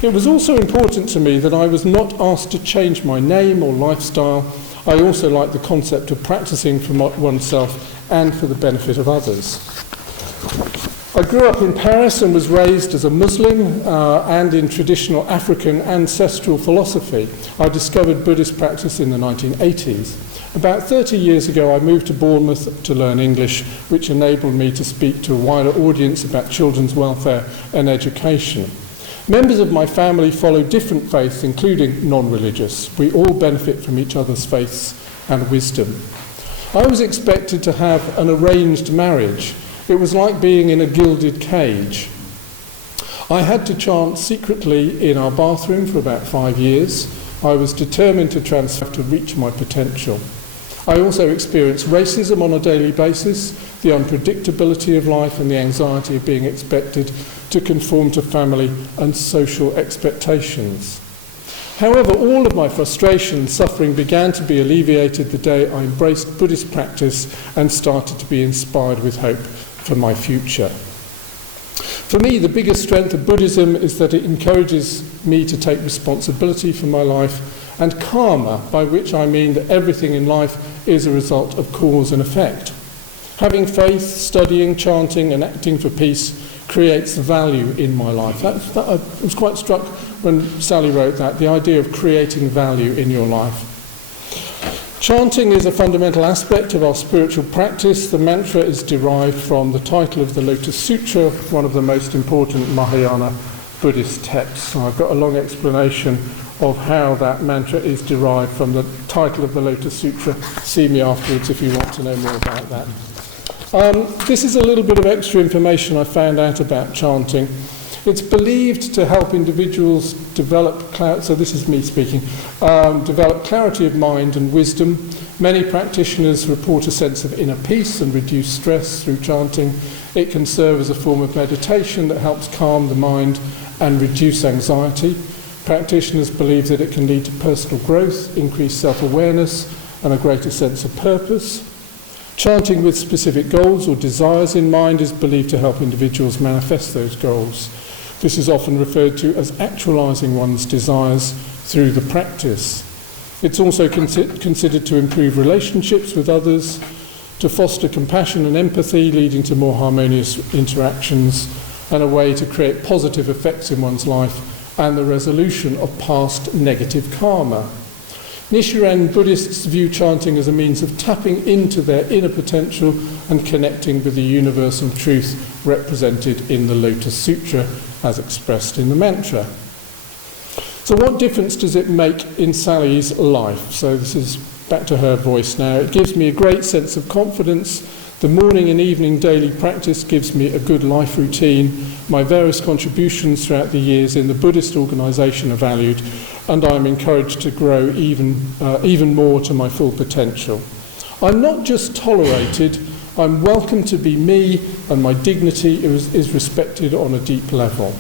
It was also important to me that I was not asked to change my name or lifestyle. I also like the concept of practicing for oneself and for the benefit of others. I grew up in Paris and was raised as a Muslim and in traditional African ancestral philosophy. I discovered Buddhist practice in the 1980s. About 30 years ago, I moved to Bournemouth to learn English, which enabled me to speak to a wider audience about children's welfare and education. Members of my family follow different faiths, including non-religious. We all benefit from each other's faiths and wisdom. I was expected to have an arranged marriage. It was like being in a gilded cage. I had to chant secretly in our bathroom for about 5 years. I was determined to transfer to reach my potential. I also experienced racism on a daily basis, the unpredictability of life and the anxiety of being expected to conform to family and social expectations. However, all of my frustration and suffering began to be alleviated the day I embraced Buddhist practice and started to be inspired with hope for my future. For me, the biggest strength of Buddhism is that it encourages me to take responsibility for my life, and karma, by which I mean that everything in life is a result of cause and effect. Having faith, studying, chanting and acting for peace creates value in my life. I was quite struck when Sally wrote that, the idea of creating value in your life. Chanting is a fundamental aspect of our spiritual practice. The mantra is derived from the title of the Lotus Sutra, one of the most important Mahayana Buddhist texts. So I've got a long explanation of how that mantra is derived from the title of the Lotus Sutra. See me afterwards if you want to know more about that. This is a little bit of extra information I found out about chanting. It's believed to help individuals develop, so this is me speaking, develop clarity of mind and wisdom. Many practitioners report a sense of inner peace and reduce stress through chanting. It can serve as a form of meditation that helps calm the mind and reduce anxiety. Practitioners believe that it can lead to personal growth, increased self-awareness, and a greater sense of purpose. Chanting with specific goals or desires in mind is believed to help individuals manifest those goals. This is often referred to as actualizing one's desires through the practice. It's also considered to improve relationships with others, to foster compassion and empathy, leading to more harmonious interactions, and a way to create positive effects in one's life and the resolution of past negative karma. Nichiren Buddhists view chanting as a means of tapping into their inner potential and connecting with the universal truth represented in the Lotus Sutra as expressed in the mantra. So what difference does it make in Sally's life? So this is back to her voice now. It gives me a great sense of confidence. The morning and evening daily practice gives me a good life routine. My various contributions throughout the years in the Buddhist organisation are valued, and I'm encouraged to grow even more to my full potential. I'm not just tolerated, I'm welcome to be me, and my dignity is respected on a deep level.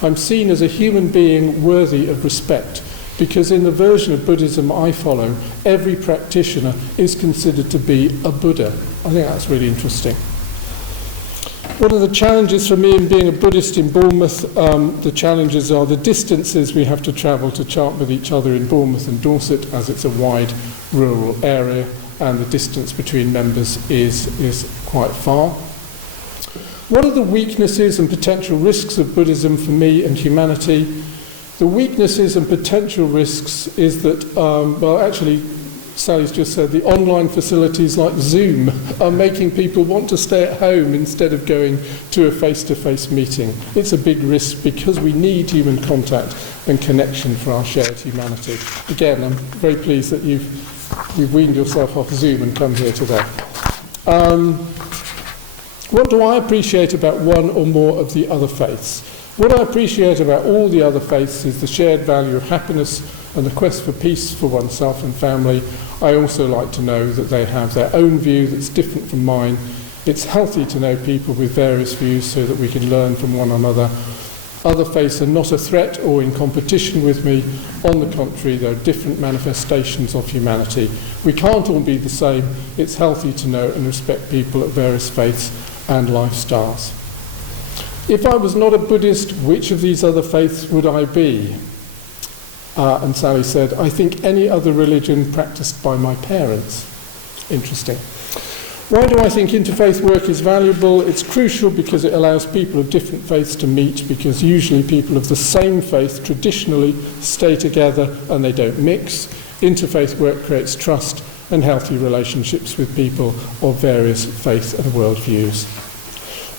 I'm seen as a human being worthy of respect, because in the version of Buddhism I follow, every practitioner is considered to be a Buddha. I think that's really interesting. What are the challenges for me in being a Buddhist in Bournemouth? The challenges are the distances we have to travel to chant with each other in Bournemouth and Dorset, as it's a wide rural area, and the distance between members is quite far. What are the weaknesses and potential risks of Buddhism for me and humanity? The weaknesses and potential risks is that, Sally's just said, the online facilities like Zoom are making people want to stay at home instead of going to a face-to-face meeting. It's a big risk because we need human contact and connection for our shared humanity. Again, I'm very pleased that you've weaned yourself off Zoom and come here today. What do I appreciate about one or more of the other faiths? What I appreciate about all the other faiths is the shared value of happiness and the quest for peace for oneself and family. I also like to know that they have their own view that's different from mine. It's healthy to know people with various views so that we can learn from one another. Other faiths are not a threat or in competition with me. On the contrary, they're different manifestations of humanity. We can't all be the same. It's healthy to know and respect people of various faiths and lifestyles. If I was not a Buddhist, which of these other faiths would I be? And Sally said, I think any other religion practiced by my parents. Interesting. Why do I think interfaith work is valuable? It's crucial because it allows people of different faiths to meet, because usually people of the same faith traditionally stay together and they don't mix. Interfaith work creates trust and healthy relationships with people of various faith and worldviews.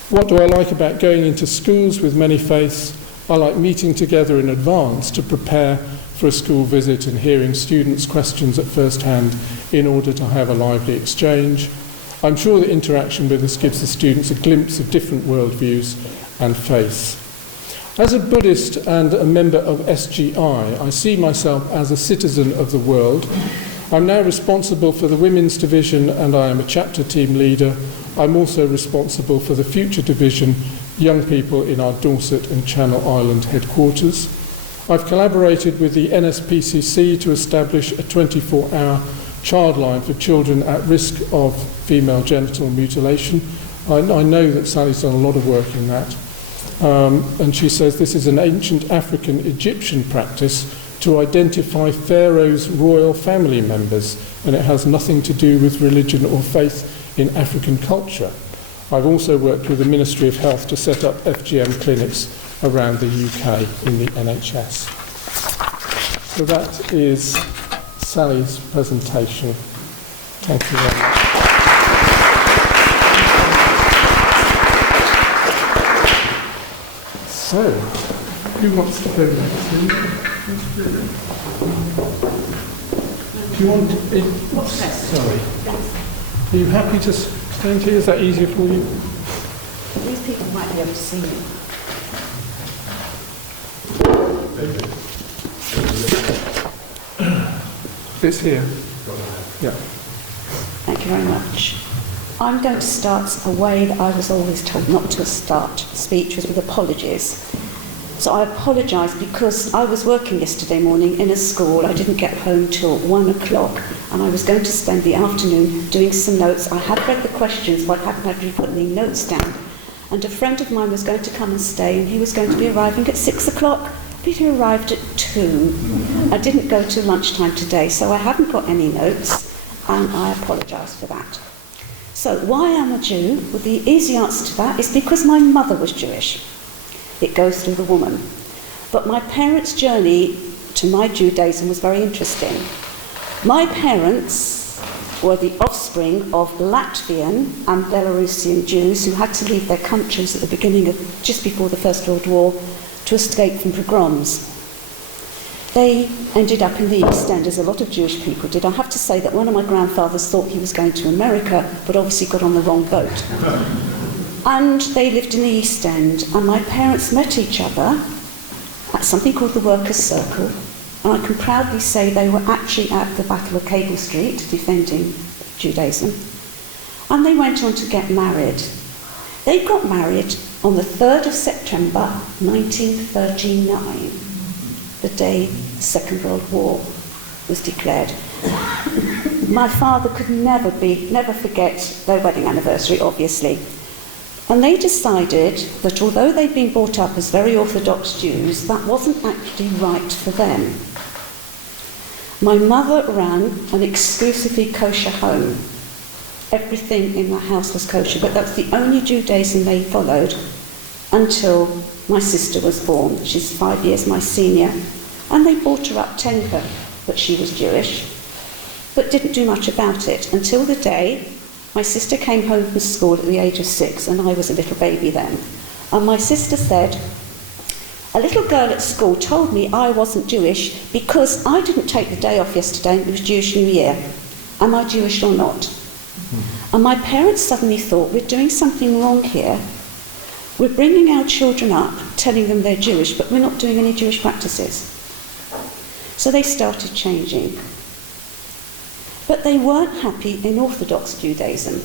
What do I like about going into schools with many faiths? I like meeting together in advance to prepare for a school visit and hearing students' questions at first hand in order to have a lively exchange. I'm sure the interaction with us gives the students a glimpse of different worldviews and faiths. As a Buddhist and a member of SGI, I see myself as a citizen of the world. I'm now responsible for the women's division and I am a chapter team leader. I'm also responsible for the future division, young people in our Dorset and Channel Island headquarters. I've collaborated with the NSPCC to establish a 24-hour childline for children at risk of female genital mutilation. I know that Sally's done a lot of work in that. And she says this is an ancient African Egyptian practice to identify Pharaoh's royal family members, and it has nothing to do with religion or faith in African culture. I've also worked with the Ministry of Health to set up FGM clinics around the UK in the NHS. So that is Sally's presentation. Thank you very much. So, who wants to go next? Do you want it? What's next? Sorry. Are you happy to stand here? Is that easier for you? These people might be able to see me. It's here. Yeah. Thank you very much. I'm going to start a way that I was always told not to start speeches, with apologies. So I apologise because I was working yesterday morning in a school. I didn't get home till 1 o'clock and I was going to spend the afternoon doing some notes. I had read the questions but I hadn't actually put any notes down. And a friend of mine was going to come and stay and he was going to be arriving at 6 o'clock. But he arrived at 2. I didn't go till lunchtime today, so I haven't got any notes and I apologise for that. So why am I a Jew? Well, the easy answer to that is because my mother was Jewish. It goes through the woman. But my parents' journey to my Judaism was very interesting. My parents were the offspring of Latvian and Belarusian Jews who had to leave their countries at the beginning of, just before the First World War, to escape from pogroms. They ended up in the East End, as a lot of Jewish people did. I have to say that one of my grandfathers thought he was going to America, but obviously got on the wrong boat. And they lived in the East End, and my parents met each other at something called the Workers' Circle, and I can proudly say they were actually at the Battle of Cable Street defending Judaism, and they went on to get married. They got married on the 3rd of September 1939, the day the Second World War was declared. My father could never forget their wedding anniversary, obviously. And they decided that although they'd been brought up as very Orthodox Jews, that wasn't actually right for them. My mother ran an exclusively kosher home. Everything in the house was kosher, but that's the only Judaism they followed until my sister was born. She's 5 years my senior. And they brought her up, telling her that she was Jewish. but didn't do much about it until the day my sister came home from school at the age of 6, and I was a little baby then. And my sister said, a little girl at school told me I wasn't Jewish because I didn't take the day off yesterday and it was Jewish New Year. Am I Jewish or not? And my parents suddenly thought, we're doing something wrong here. We're bringing our children up, telling them they're Jewish, but we're not doing any Jewish practices. So they started changing. But they weren't happy in Orthodox Judaism.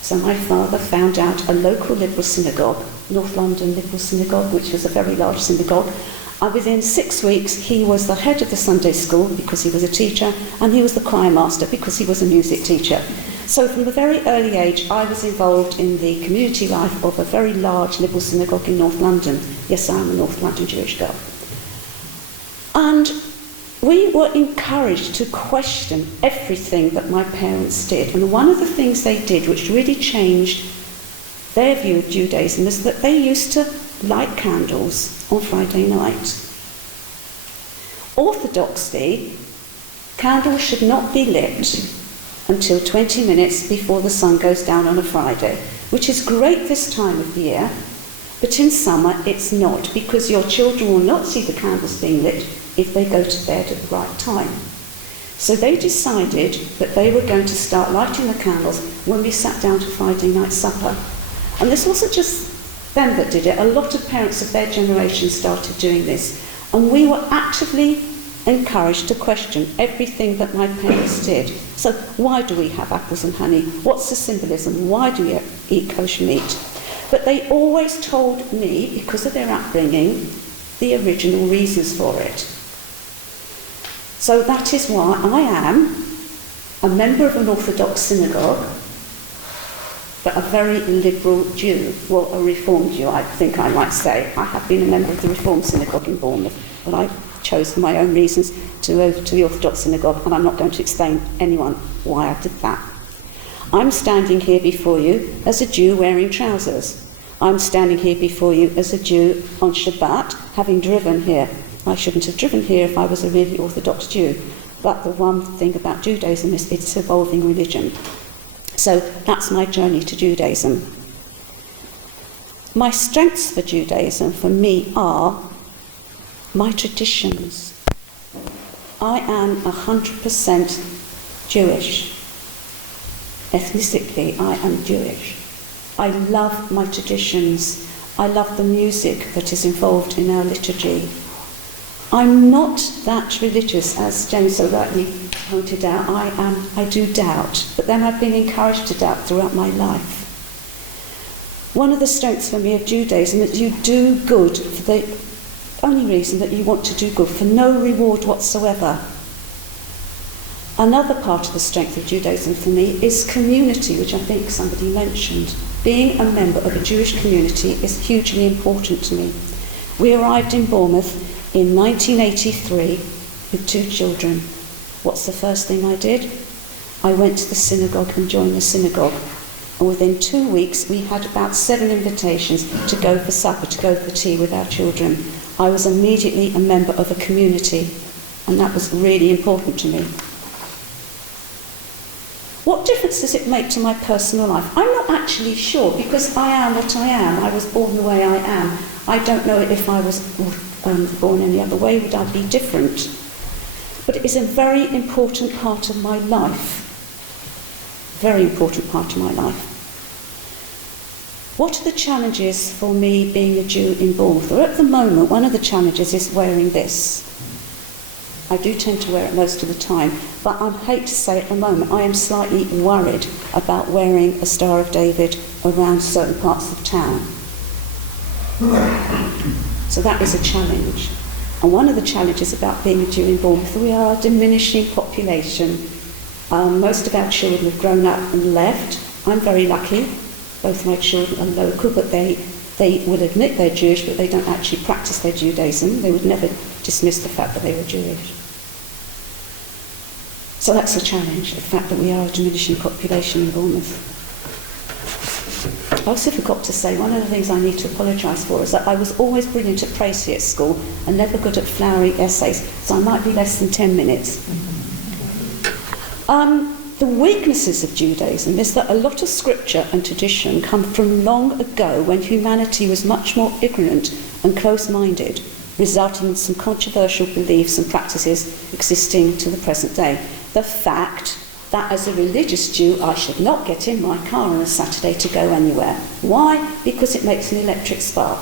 So my father found out a local liberal synagogue, North London Liberal Synagogue, which was a very large synagogue. And within 6 weeks, he was the head of the Sunday school because he was a teacher, and he was the choir master because he was a music teacher. So from a very early age, I was involved in the community life of a very large liberal synagogue in North London. Yes, I am a North London Jewish girl. And we were encouraged to question everything that my parents did. And one of the things they did, which really changed their view of Judaism, is that they used to light candles on Friday night. Orthodoxly, candles should not be lit until 20 minutes before the sun goes down on a Friday, which is great this time of the year, but in summer it's not, because your children will not see the candles being lit if they go to bed at the right time. So they decided that they were going to start lighting the candles when we sat down to Friday night supper. And this wasn't just them that did it. A lot of parents of their generation started doing this. And we were actively encouraged to question everything that my parents did. So why do we have apples and honey? What's the symbolism? Why do we eat kosher meat? But they always told me, because of their upbringing, the original reasons for it. So that is why I am a member of an Orthodox synagogue, but a very liberal Jew, well, a Reformed Jew, I think I might say. I have been a member of the Reformed synagogue in Bournemouth, but I chose for my own reasons to go to the Orthodox synagogue, and I'm not going to explain to anyone why I did that. I'm standing here before you as a Jew wearing trousers. I'm standing here before you as a Jew on Shabbat, having driven here. I shouldn't have driven here if I was a really Orthodox Jew, but the one thing about Judaism is it's evolving religion. So that's my journey to Judaism. My strengths for Judaism, for me, are my traditions. I am 100% Jewish. Ethnically, I am Jewish. I love my traditions. I love the music that is involved in our liturgy. I'm not that religious, as James so rightly pointed out. I do doubt, but then I've been encouraged to doubt throughout my life. One of the strengths for me of Judaism is you do good for the only reason that you want to do good, for no reward whatsoever. Another part of the strength of Judaism for me is community, which I think somebody mentioned. Being a member of a Jewish community is hugely important to me. We arrived in Bournemouth in 1983 with 2 children. What's the first thing I did? I went to the synagogue and joined the synagogue. And within 2 weeks, we had about 7 invitations to go for supper, to go for tea with our children. I was immediately a member of a community, and that was really important to me. What difference does it make to my personal life? I'm not actually sure, because I am what I am. I was born the way I am. I don't know if I was born any other way, would I be different? But it is a very important part of my life. Very important part of my life. What are the challenges for me being a Jew in Bournemouth? Well, at the moment, one of the challenges is wearing this. I do tend to wear it most of the time, but I hate to say at the moment, I am slightly worried about wearing a Star of David around certain parts of town. So that is a challenge. And one of the challenges about being a Jew in Bournemouth, we are a diminishing population. Most of our children have grown up and left. I'm very lucky. Both my children are local, but they will admit they're Jewish, but they don't actually practice their Judaism. They would never dismiss the fact that they were Jewish. So that's a challenge, the fact that we are a diminishing population in Bournemouth. I also forgot to say, one of the things I need to apologise for is that I was always brilliant at précis at school and never good at flowery essays, so I might be less than 10 minutes. The weaknesses of Judaism is that a lot of scripture and tradition come from long ago when humanity was much more ignorant and close-minded, resulting in some controversial beliefs and practices existing to the present day. The fact that as a religious Jew I should not get in my car on a Saturday to go anywhere. Why? Because it makes an electric spark.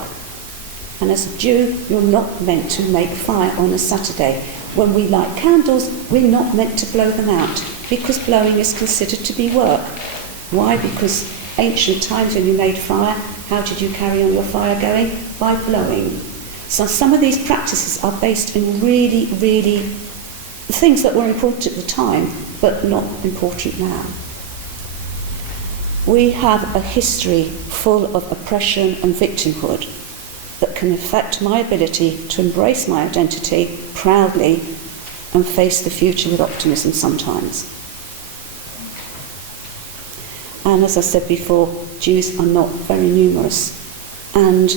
And as a Jew, you're not meant to make fire on a Saturday. When we light candles, we're not meant to blow them out, because blowing is considered to be work. Why? Because ancient times when you made fire, how did you carry on your fire going? By blowing. So some of these practices are based in really, really things that were important at the time, but not important now. We have a history full of oppression and victimhood that can affect my ability to embrace my identity proudly and face the future with optimism sometimes. And as I said before, Jews are not very numerous. And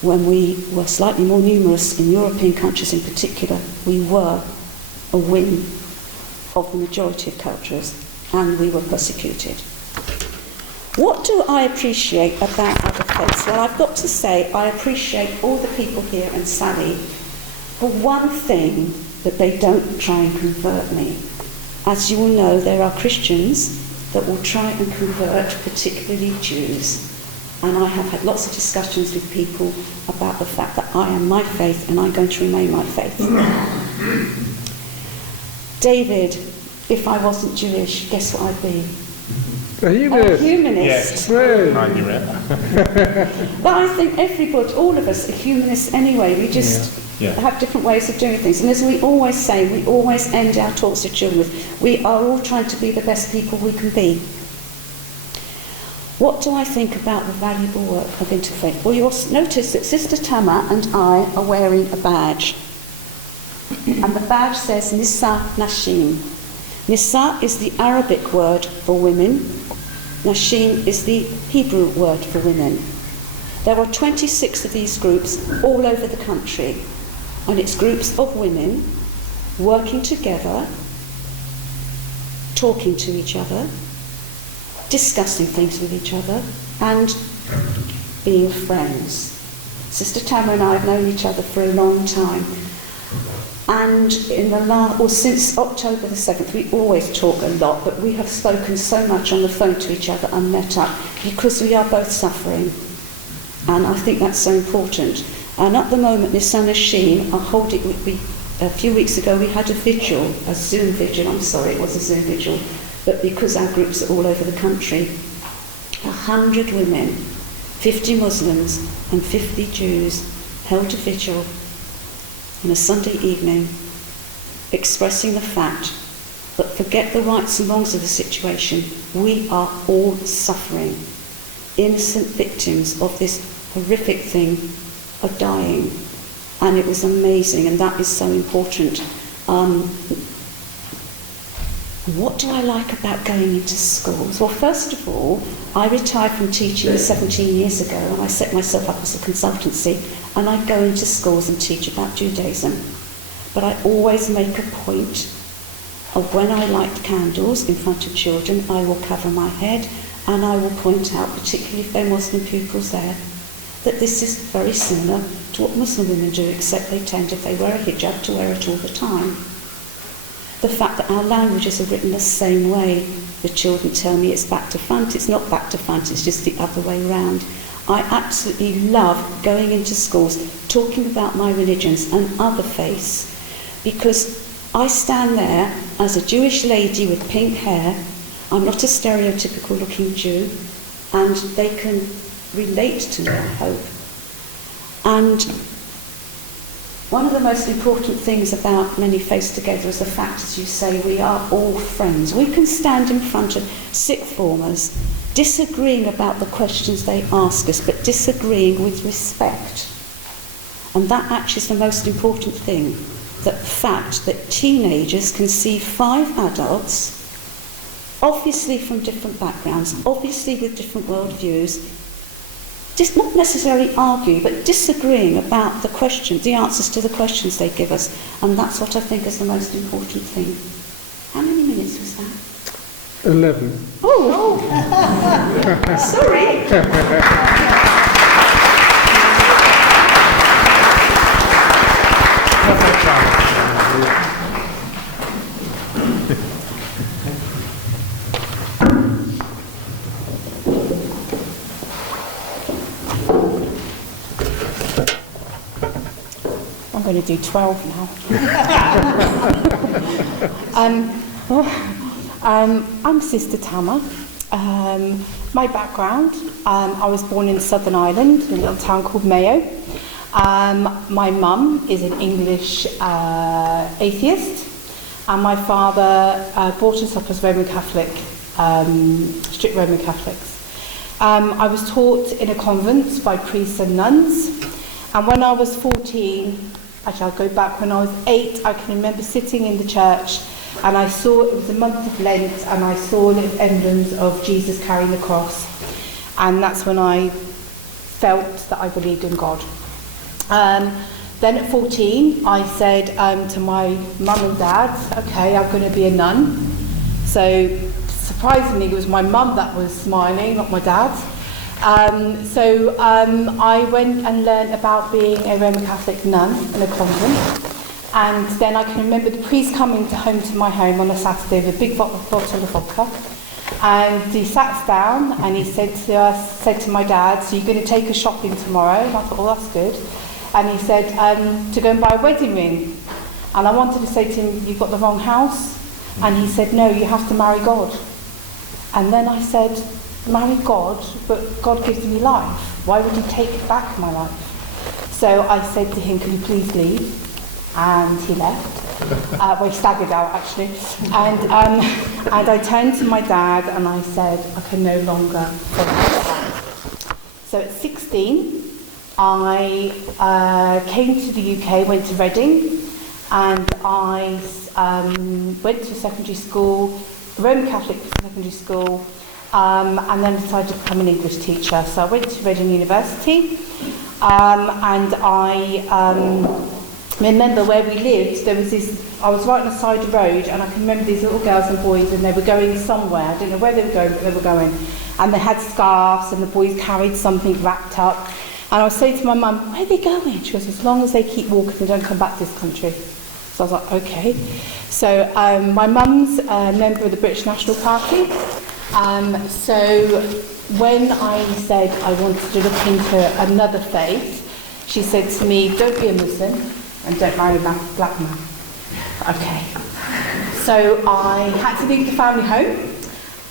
when we were slightly more numerous in European countries in particular, we were a wing of the majority of cultures, and we were persecuted. What do I appreciate about other faiths? Well, I've got to say I appreciate all the people here and Sally for one thing, that they don't try and convert me. As you will know, there are Christians that will try and convert particularly Jews. And I have had lots of discussions with people about the fact that I am my faith and I'm going to remain my faith. David, if I wasn't Jewish, guess what I'd be? A humanist. A humanist. Yes, I knew it. But I think everybody, all of us are humanists anyway. We just have different ways of doing things. And as we always say, we always end our talks to children with, we are all trying to be the best people we can be. What do I think about the valuable work of interfaith? Well, you'll notice that Sister Tama and I are wearing a badge. And the badge says Nisa Nashim. Nisa is the Arabic word for women. Nashim is the Hebrew word for women. There are 26 of these groups all over the country. And it's groups of women working together, talking to each other, discussing things with each other, and being friends. Sister Tama and I have known each other for a long time. And since October the 7th, we always talk a lot, but we have spoken so much on the phone to each other and met up because we are both suffering. And I think that's so important. And at the moment, Nisan Hashim, a few weeks ago, we had a vigil, a Zoom vigil, I'm sorry, it was a Zoom vigil, but because our groups are all over the country, 100 women, 50 Muslims and 50 Jews held a vigil on a Sunday evening, expressing the fact that forget the rights and wrongs of the situation, we are all suffering. Innocent victims of this horrific thing are dying. And it was amazing, and that is so important. What do I like about going into schools? Well, first of all, I retired from teaching 17 years ago, and I set myself up as a consultancy, and I go into schools and teach about Judaism. But I always make a point of when I light candles in front of children, I will cover my head, and I will point out, particularly if there are Muslim pupils there, that this is very similar to what Muslim women do, except they tend, if they wear a hijab, to wear it all the time. The fact that our languages are written the same way. The children tell me it's back to front. It's not back to front, it's just the other way around. I absolutely love going into schools, talking about my religions and other faiths, because I stand there as a Jewish lady with pink hair. I'm not a stereotypical looking Jew, and they can relate to me, I hope. And one of the most important things about Many Faiths Together is the fact, as you say, we are all friends. We can stand in front of sixth formers, disagreeing about the questions they ask us, but disagreeing with respect. And that actually is the most important thing, the fact that teenagers can see 5 adults, obviously from different backgrounds, obviously with different worldviews, just not necessarily argue, but disagreeing about the questions, the answers to the questions they give us. And that's what I think is the most important thing. How many minutes was that? 11. Oh, sorry. I'm going to do 12 now. I'm Sister Tama. My background, I was born in Southern Ireland, in a little town called Mayo. My mum is an English atheist, and my father brought us up as Roman Catholic, strict Roman Catholics. I was taught in a convent by priests and nuns, and when I was 14, actually I'll go back, when I was 8, I can remember sitting in the church and I saw, it was a month of Lent, and I saw little emblems of Jesus carrying the cross, and that's when I felt that I believed in God. Then at 14, I said to my mum and dad, okay, I'm going to be a nun. So surprisingly, it was my mum that was smiling, not my dad. So I went and learned about being a Roman Catholic nun in a convent. And then I can remember the priest coming home to my home on a Saturday with a big bottle of vodka. And he sat us down and he said to my dad, so you're going to take us shopping tomorrow? And I thought, oh, that's good. And he said, to go and buy a wedding ring. And I wanted to say to him, you've got the wrong house. And he said, no, you have to marry God. And then I said, marry God, but God gives me life. Why would he take back my life? So I said to him, can you please leave? And he left. Well, he staggered out, actually. And I turned to my dad and I said, I can no longer follow that. So at 16, I came to the UK, went to Reading, and I went to secondary school, Roman Catholic secondary school, and then decided to become an English teacher. So I went to Reading University, and I remember where we lived, there was this, I was right on the side of the road, and I can remember these little girls and boys, and they were going somewhere. I don't know where they were going, but they were going. And they had scarves, and the boys carried something wrapped up. And I was saying to my mum, where are they going? She goes, as long as they keep walking, they don't come back to this country. So I was like, okay. So my mum's a member of the British National Party. So when I said I wanted to look into another faith, she said to me, don't be a Muslim and don't marry a black man. Okay. So I had to leave the family home.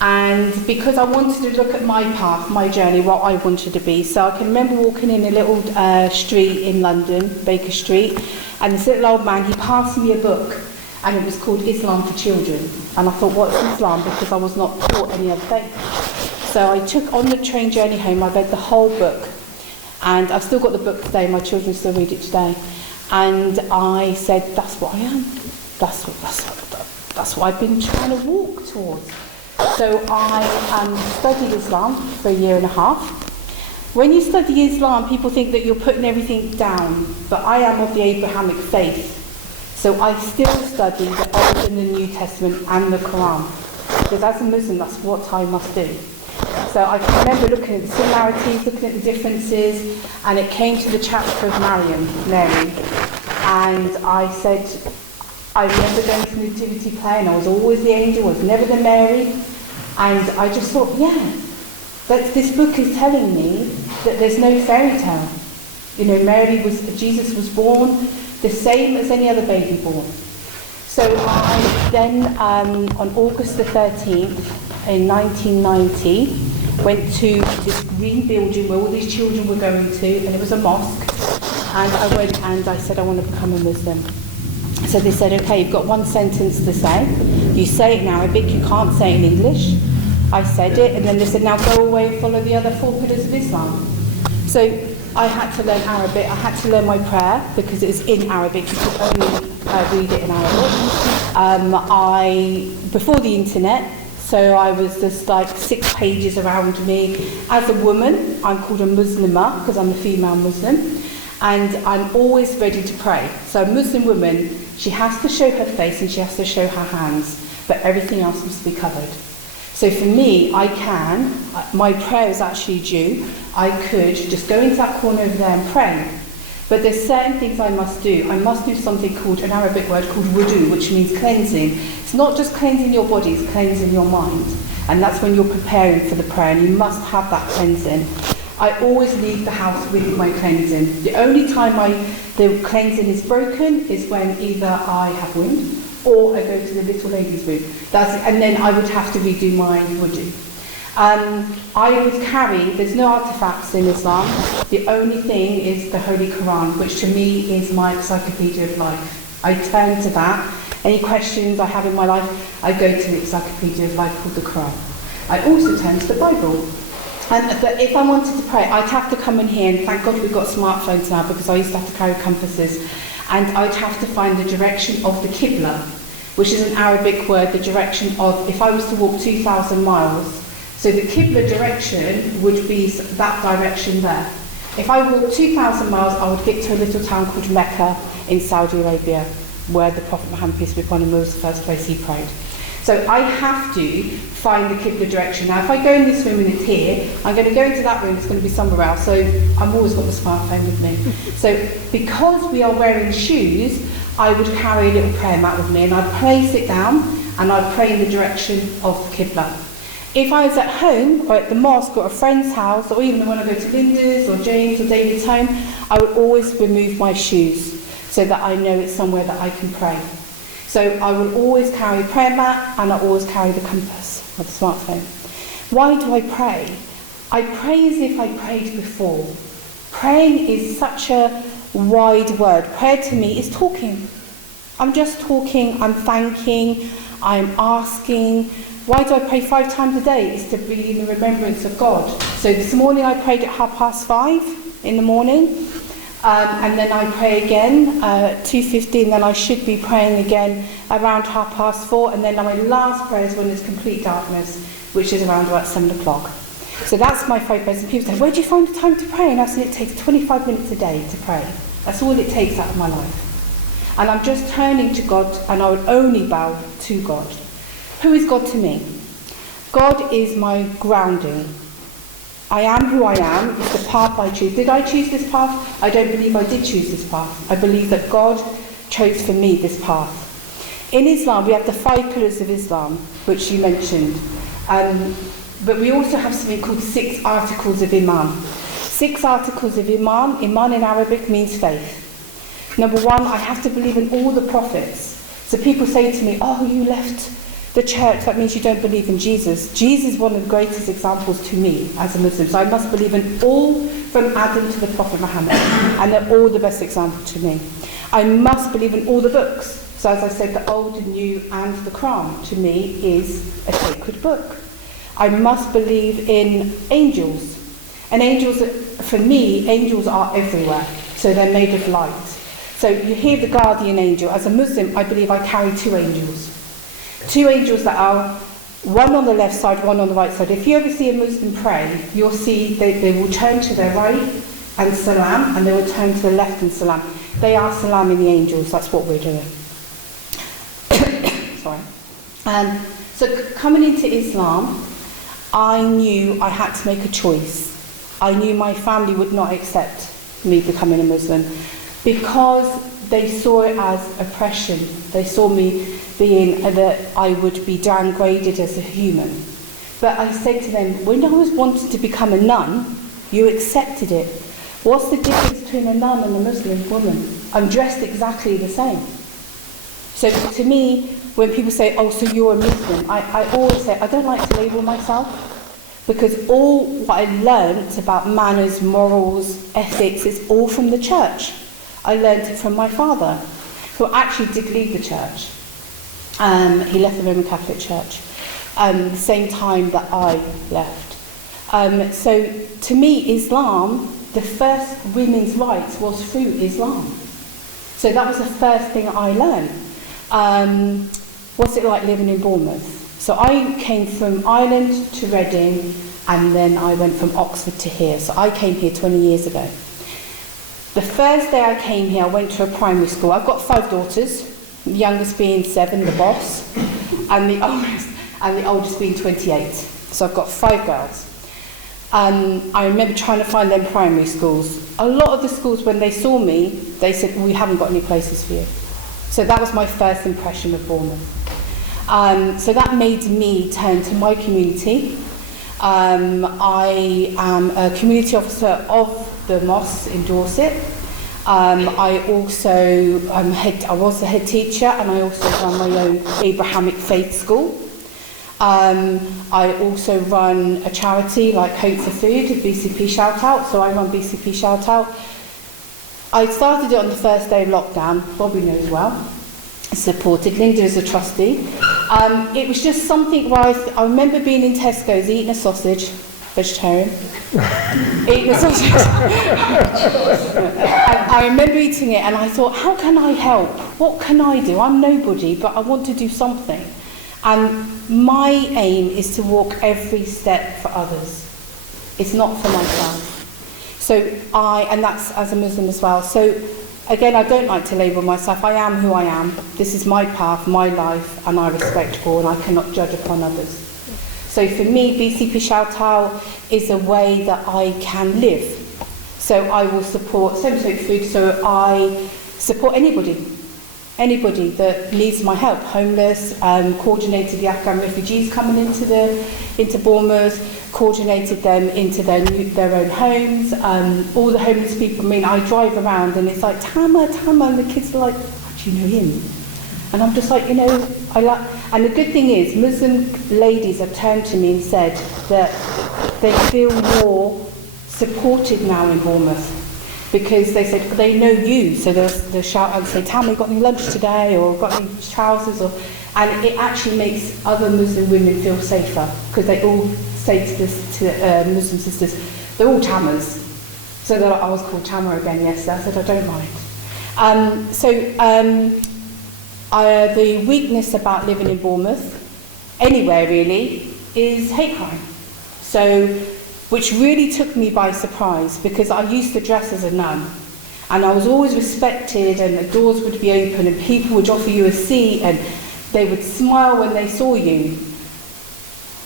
And because I wanted to look at my path, my journey, what I wanted to be. So I can remember walking in a little street in London, Baker Street, and this little old man, he passed me a book, and it was called Islam for Children. And I thought, what's Islam? Because I was not taught any other faith. So I took, on the train journey home, I read the whole book. And I've still got the book today, my children still read it today. And I said, that's what I am. That's what I've been trying to walk towards. So I studied Islam for a year and a half. When you study Islam, people think that you're putting everything down, but I am of the Abrahamic faith. So I still study the Old and the New Testament and the Quran, because as a Muslim, that's what I must do. So I can remember looking at the similarities, looking at the differences, and it came to the chapter of Mary. And I said, I remember going to the nativity play, and I was always the angel, I was never the Mary. And I just thought, yeah, that this book is telling me that there's no fairy tale. You know, Jesus was born the same as any other baby born. So I then, on August the 13th, in 1990, went to this green building where all these children were going to, and it was a mosque. And I went and I said, I want to become a Muslim. So they said, okay, you've got one sentence to say. You say it in Arabic, you can't say it in English. I said it, and then they said, now go away and follow the other 4 pillars of Islam. So I had to learn Arabic. I had to learn my prayer because it was in Arabic. You could only read it in Arabic. Before the internet, so I was just like 6 pages around me. As a woman, I'm called a Muslimah because I'm a female Muslim. And I'm always ready to pray. So a Muslim woman, she has to show her face and she has to show her hands, but everything else must be covered. So for me, my prayer is actually due. I could just go into that corner over there and pray. But there's certain things I must do. I must do something called, an Arabic word called wudu, which means cleansing. It's not just cleansing your body, it's cleansing your mind. And that's when you're preparing for the prayer, and you must have that cleansing. I always leave the house with my cleansing. The only time the cleansing is broken is when either I have wind or I go to the little ladies' room. And then I would have to redo my wudu. I would carry, there's no artefacts in Islam, the only thing is the Holy Quran, which to me is my encyclopedia of life. I turn to that. Any questions I have in my life, I go to the encyclopedia of life called the Quran. I also turn to the Bible. But if I wanted to pray, I'd have to come in here, and thank God we've got smartphones now, because I used to have to carry compasses, and I'd have to find the direction of the Qibla, which is an Arabic word, the direction of, if I was to walk 2,000 miles, so the Qibla direction would be that direction there. If I walked 2,000 miles, I would get to a little town called Mecca in Saudi Arabia, where the Prophet Muhammad, peace be upon him, was the first place he prayed. So I have to find the Qibla direction. Now, if I go in this room and it's here, I'm going to go into that room, it's going to be somewhere else. So I've always got the smartphone with me. So because we are wearing shoes, I would carry a little prayer mat with me, and I'd place it down, and I'd pray in the direction of the Qibla. If I was at home, or at the mosque, or a friend's house, or even when I go to Linda's, or James, or David's home, I would always remove my shoes, so that I know it's somewhere that I can pray. So I will always carry a prayer mat, and I always carry the compass or the smartphone. Why do I pray? I pray as if I prayed before. Praying is such a wide word. Prayer to me is talking. I'm just talking, I'm thanking, I'm asking. Why do I pray 5 times a day? It's to be in the remembrance of God. So this morning I prayed at 5:30 in the morning. And then I pray again, 2:15, then I should be praying again around 4:30, and then my last prayer is when there's complete darkness, which is around about 7 o'clock. So that's my 5 prayers. And people say, where do you find the time to pray? And I said, it takes 25 minutes a day to pray. That's all it takes out of my life. And I'm just turning to God, and I would only bow to God. Who is God to me? God is my grounding. I am who I am. It's the path I choose. Did I choose this path? I don't believe I did choose this path. I believe that God chose for me this path. In Islam, we have the 5 pillars of Islam, which you mentioned. But we also have something called 6 articles of Iman. 6 articles of Iman. Iman in Arabic means faith. Number 1, I have to believe in all the prophets. So people say to me, oh, you left the church, that means you don't believe in Jesus. Jesus is one of the greatest examples to me as a Muslim. So I must believe in all from Adam to the Prophet Muhammad. And they're all the best example to me. I must believe in all the books. So as I said, the Old, the New, and the Quran to me is a sacred book. I must believe in angels. And angels, for me, angels are everywhere. So they're made of light. So you hear the guardian angel. As a Muslim, I believe I carry 2 angels. 2 angels that are one on the left side, one on the right side. If you ever see a Muslim pray, you'll see they will turn to their right and salam, and they will turn to the left and salam. They are salaming the angels. That's what we're doing. Sorry. So coming into Islam, I knew I had to make a choice. I knew my family would not accept me becoming a Muslim because they saw it as oppression. They saw me being that I would be downgraded as a human. But I said to them, when I was wanting to become a nun, you accepted it. What's the difference between a nun and a Muslim woman? I'm dressed exactly the same. So to me, when people say, oh, so you're a Muslim, I always say, I don't like to label myself, because all what I learnt about manners, morals, ethics, is all from the church. I learnt it from my father, who actually did leave the church. He left the Roman Catholic Church the same time that I left. So to me, Islam, the first women's rights was through Islam. So that was the first thing I learned. What's it like living in Bournemouth? So I came from Ireland to Reading, and then I went from Oxford to here. So I came here 20 years ago. The first day I came here, I went to a primary school. I've got 5 daughters, the youngest being 7, the boss, and the oldest. and the oldest being 28. So I've got 5 girls. I remember trying to find them primary schools. A lot of the schools, when they saw me, they said, we haven't got any places for you. So that was my first impression of Bournemouth. So that made me turn to my community. I am a community officer of the mosque in Dorset. I also I was the head teacher, and I also run my own Abrahamic faith school. I also run a charity like Hope for Food, BCP Shout Out, so I run BCP Shout Out. I started it on the first day of lockdown, Bobby knows well. Supported Linda as a trustee. It was just something where I remember being in Tesco's eating a sausage, vegetarian, eating a sausage. I remember eating it and I thought, how can I help? What can I do? I'm nobody, but I want to do something. And my aim is to walk every step for others. It's not for myself. So and that's as a Muslim as well. So again, I don't like to label myself. I am who I am. This is my path, my life, and I respect all, and I cannot judge upon others. So for me, BCP Shout Out is a way that I can live. So I will support Same Food, so I support anybody that needs my help. Homeless, coordinated the Afghan refugees coming into Bournemouth, coordinated them into their own homes. All the homeless people, I mean, I drive around and it's like, Tama, and the kids are like, how do you know him? And I'm just like, and the good thing is, Muslim ladies have turned to me and said that they feel more supported now in Bournemouth, because they said they know you, so they'll shout out and say, Tama, got any lunch today, or got any trousers, and it actually makes other Muslim women feel safer, because they all say to Muslim sisters, they're all Tamas. So I was called Tama again yesterday. I said, I don't mind. The weakness about living in Bournemouth, anywhere really, is hate crime. So, which really took me by surprise, because I used to dress as a nun, and I was always respected, and the doors would be open, and people would offer you a seat, and they would smile when they saw you.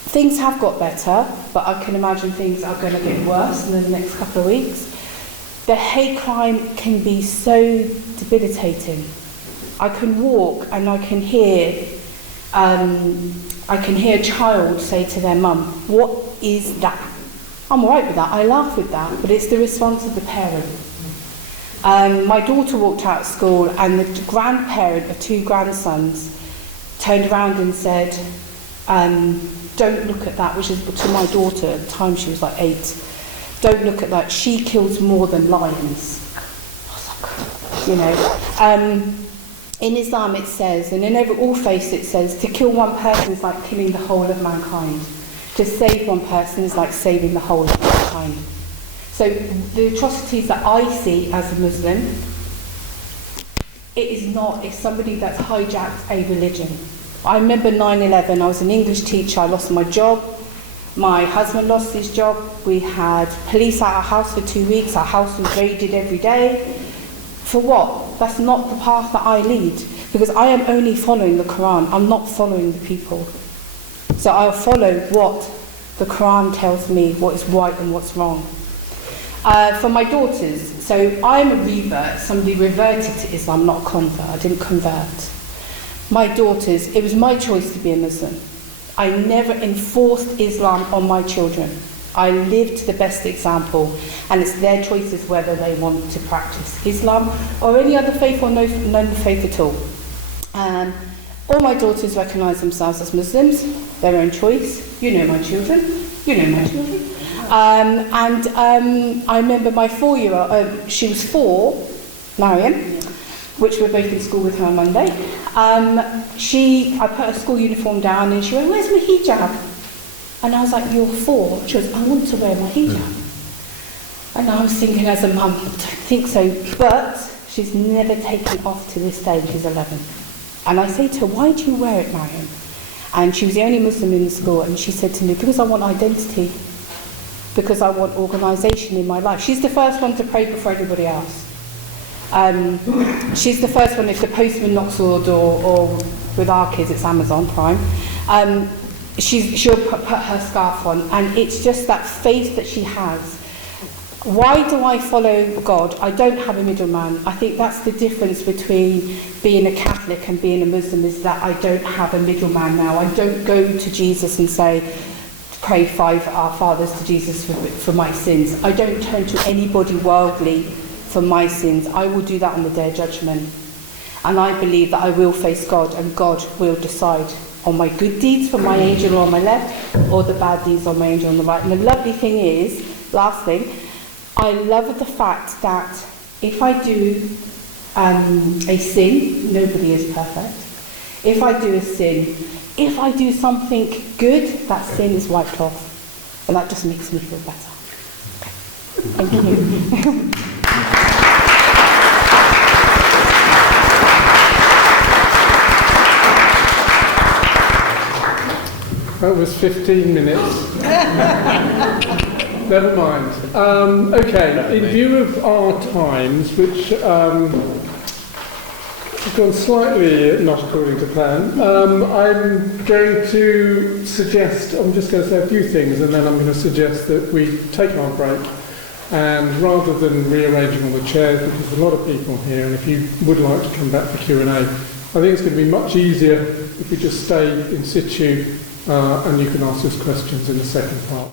Things have got better, but I can imagine things are going to get worse in the next couple of weeks. The hate crime can be so debilitating. I can walk and I can hear a child say to their mum, what is that? I'm all right with that, I laugh with that, but it's the response of the parent. My daughter walked out of school and the grandparent of 2 grandsons turned around and said, don't look at that, which is to my daughter, at the time she was like 8, don't look at that, she kills more than lions. In Islam it says, and in all faiths it says, to kill one person is like killing the whole of mankind. To save one person is like saving the whole of mankind. So the atrocities that I see as a Muslim, it's somebody that's hijacked a religion. I remember 9/11, I was an English teacher, I lost my job, my husband lost his job, we had police at our house for 2 weeks, our house was raided every day. For what? That's not the path that I lead, because I am only following the Quran, I'm not following the people. So I'll follow what the Quran tells me, what is right and what's wrong. For my daughters, so I'm a revert, somebody reverted to Islam, not a convert, I didn't convert. My daughters, it was my choice to be a Muslim. I never enforced Islam on my children. I lived the best example, and it's their choices whether they want to practice Islam or any other faith or no faith at all. All my daughters recognise themselves as Muslims, their own choice. You know my children. I remember my 4-year-old, she was 4, Mariam, which we're both in school with her on Monday. I put her school uniform down and she went, where's my hijab? And I was like, you're 4. She goes, I want to wear my hijab. And I was thinking as a mum, I don't think so. But she's never taken it off to this day, she's 11. And I say to her, why do you wear it, Mariam? And she was the only Muslim in the school, and she said to me, because I want identity, because I want organisation in my life. She's the first one to pray before everybody else. She's the first one, if the postman knocks on the door, or with our kids it's Amazon Prime, she'll put her scarf on, and it's just that faith that she has. Why do I follow God? I don't have a middleman. I think that's the difference between being a Catholic and being a Muslim, is that I don't have a middleman now. I don't go to Jesus and say, pray 5 Our Fathers to Jesus for my sins. I don't turn to anybody worldly for my sins. I will do that on the day of judgment. And I believe that I will face God, and God will decide on my good deeds from my angel on my left, or the bad deeds on my angel on the right. And the lovely thing is, last thing, I love the fact that if I do a sin, nobody is perfect. If I do a sin, if I do something good, that sin is wiped off. And that just makes me feel better. Thank you. That was 15 minutes. Never mind. Okay, in view of our times, which have gone slightly not according to plan, I'm going to suggest, I'm just going to say a few things, and then I'm going to suggest that we take our break, and rather than rearranging all the chairs, because there's a lot of people here, and if you would like to come back for Q&A, I think it's going to be much easier if we just stay in situ, and you can ask us questions in the second part.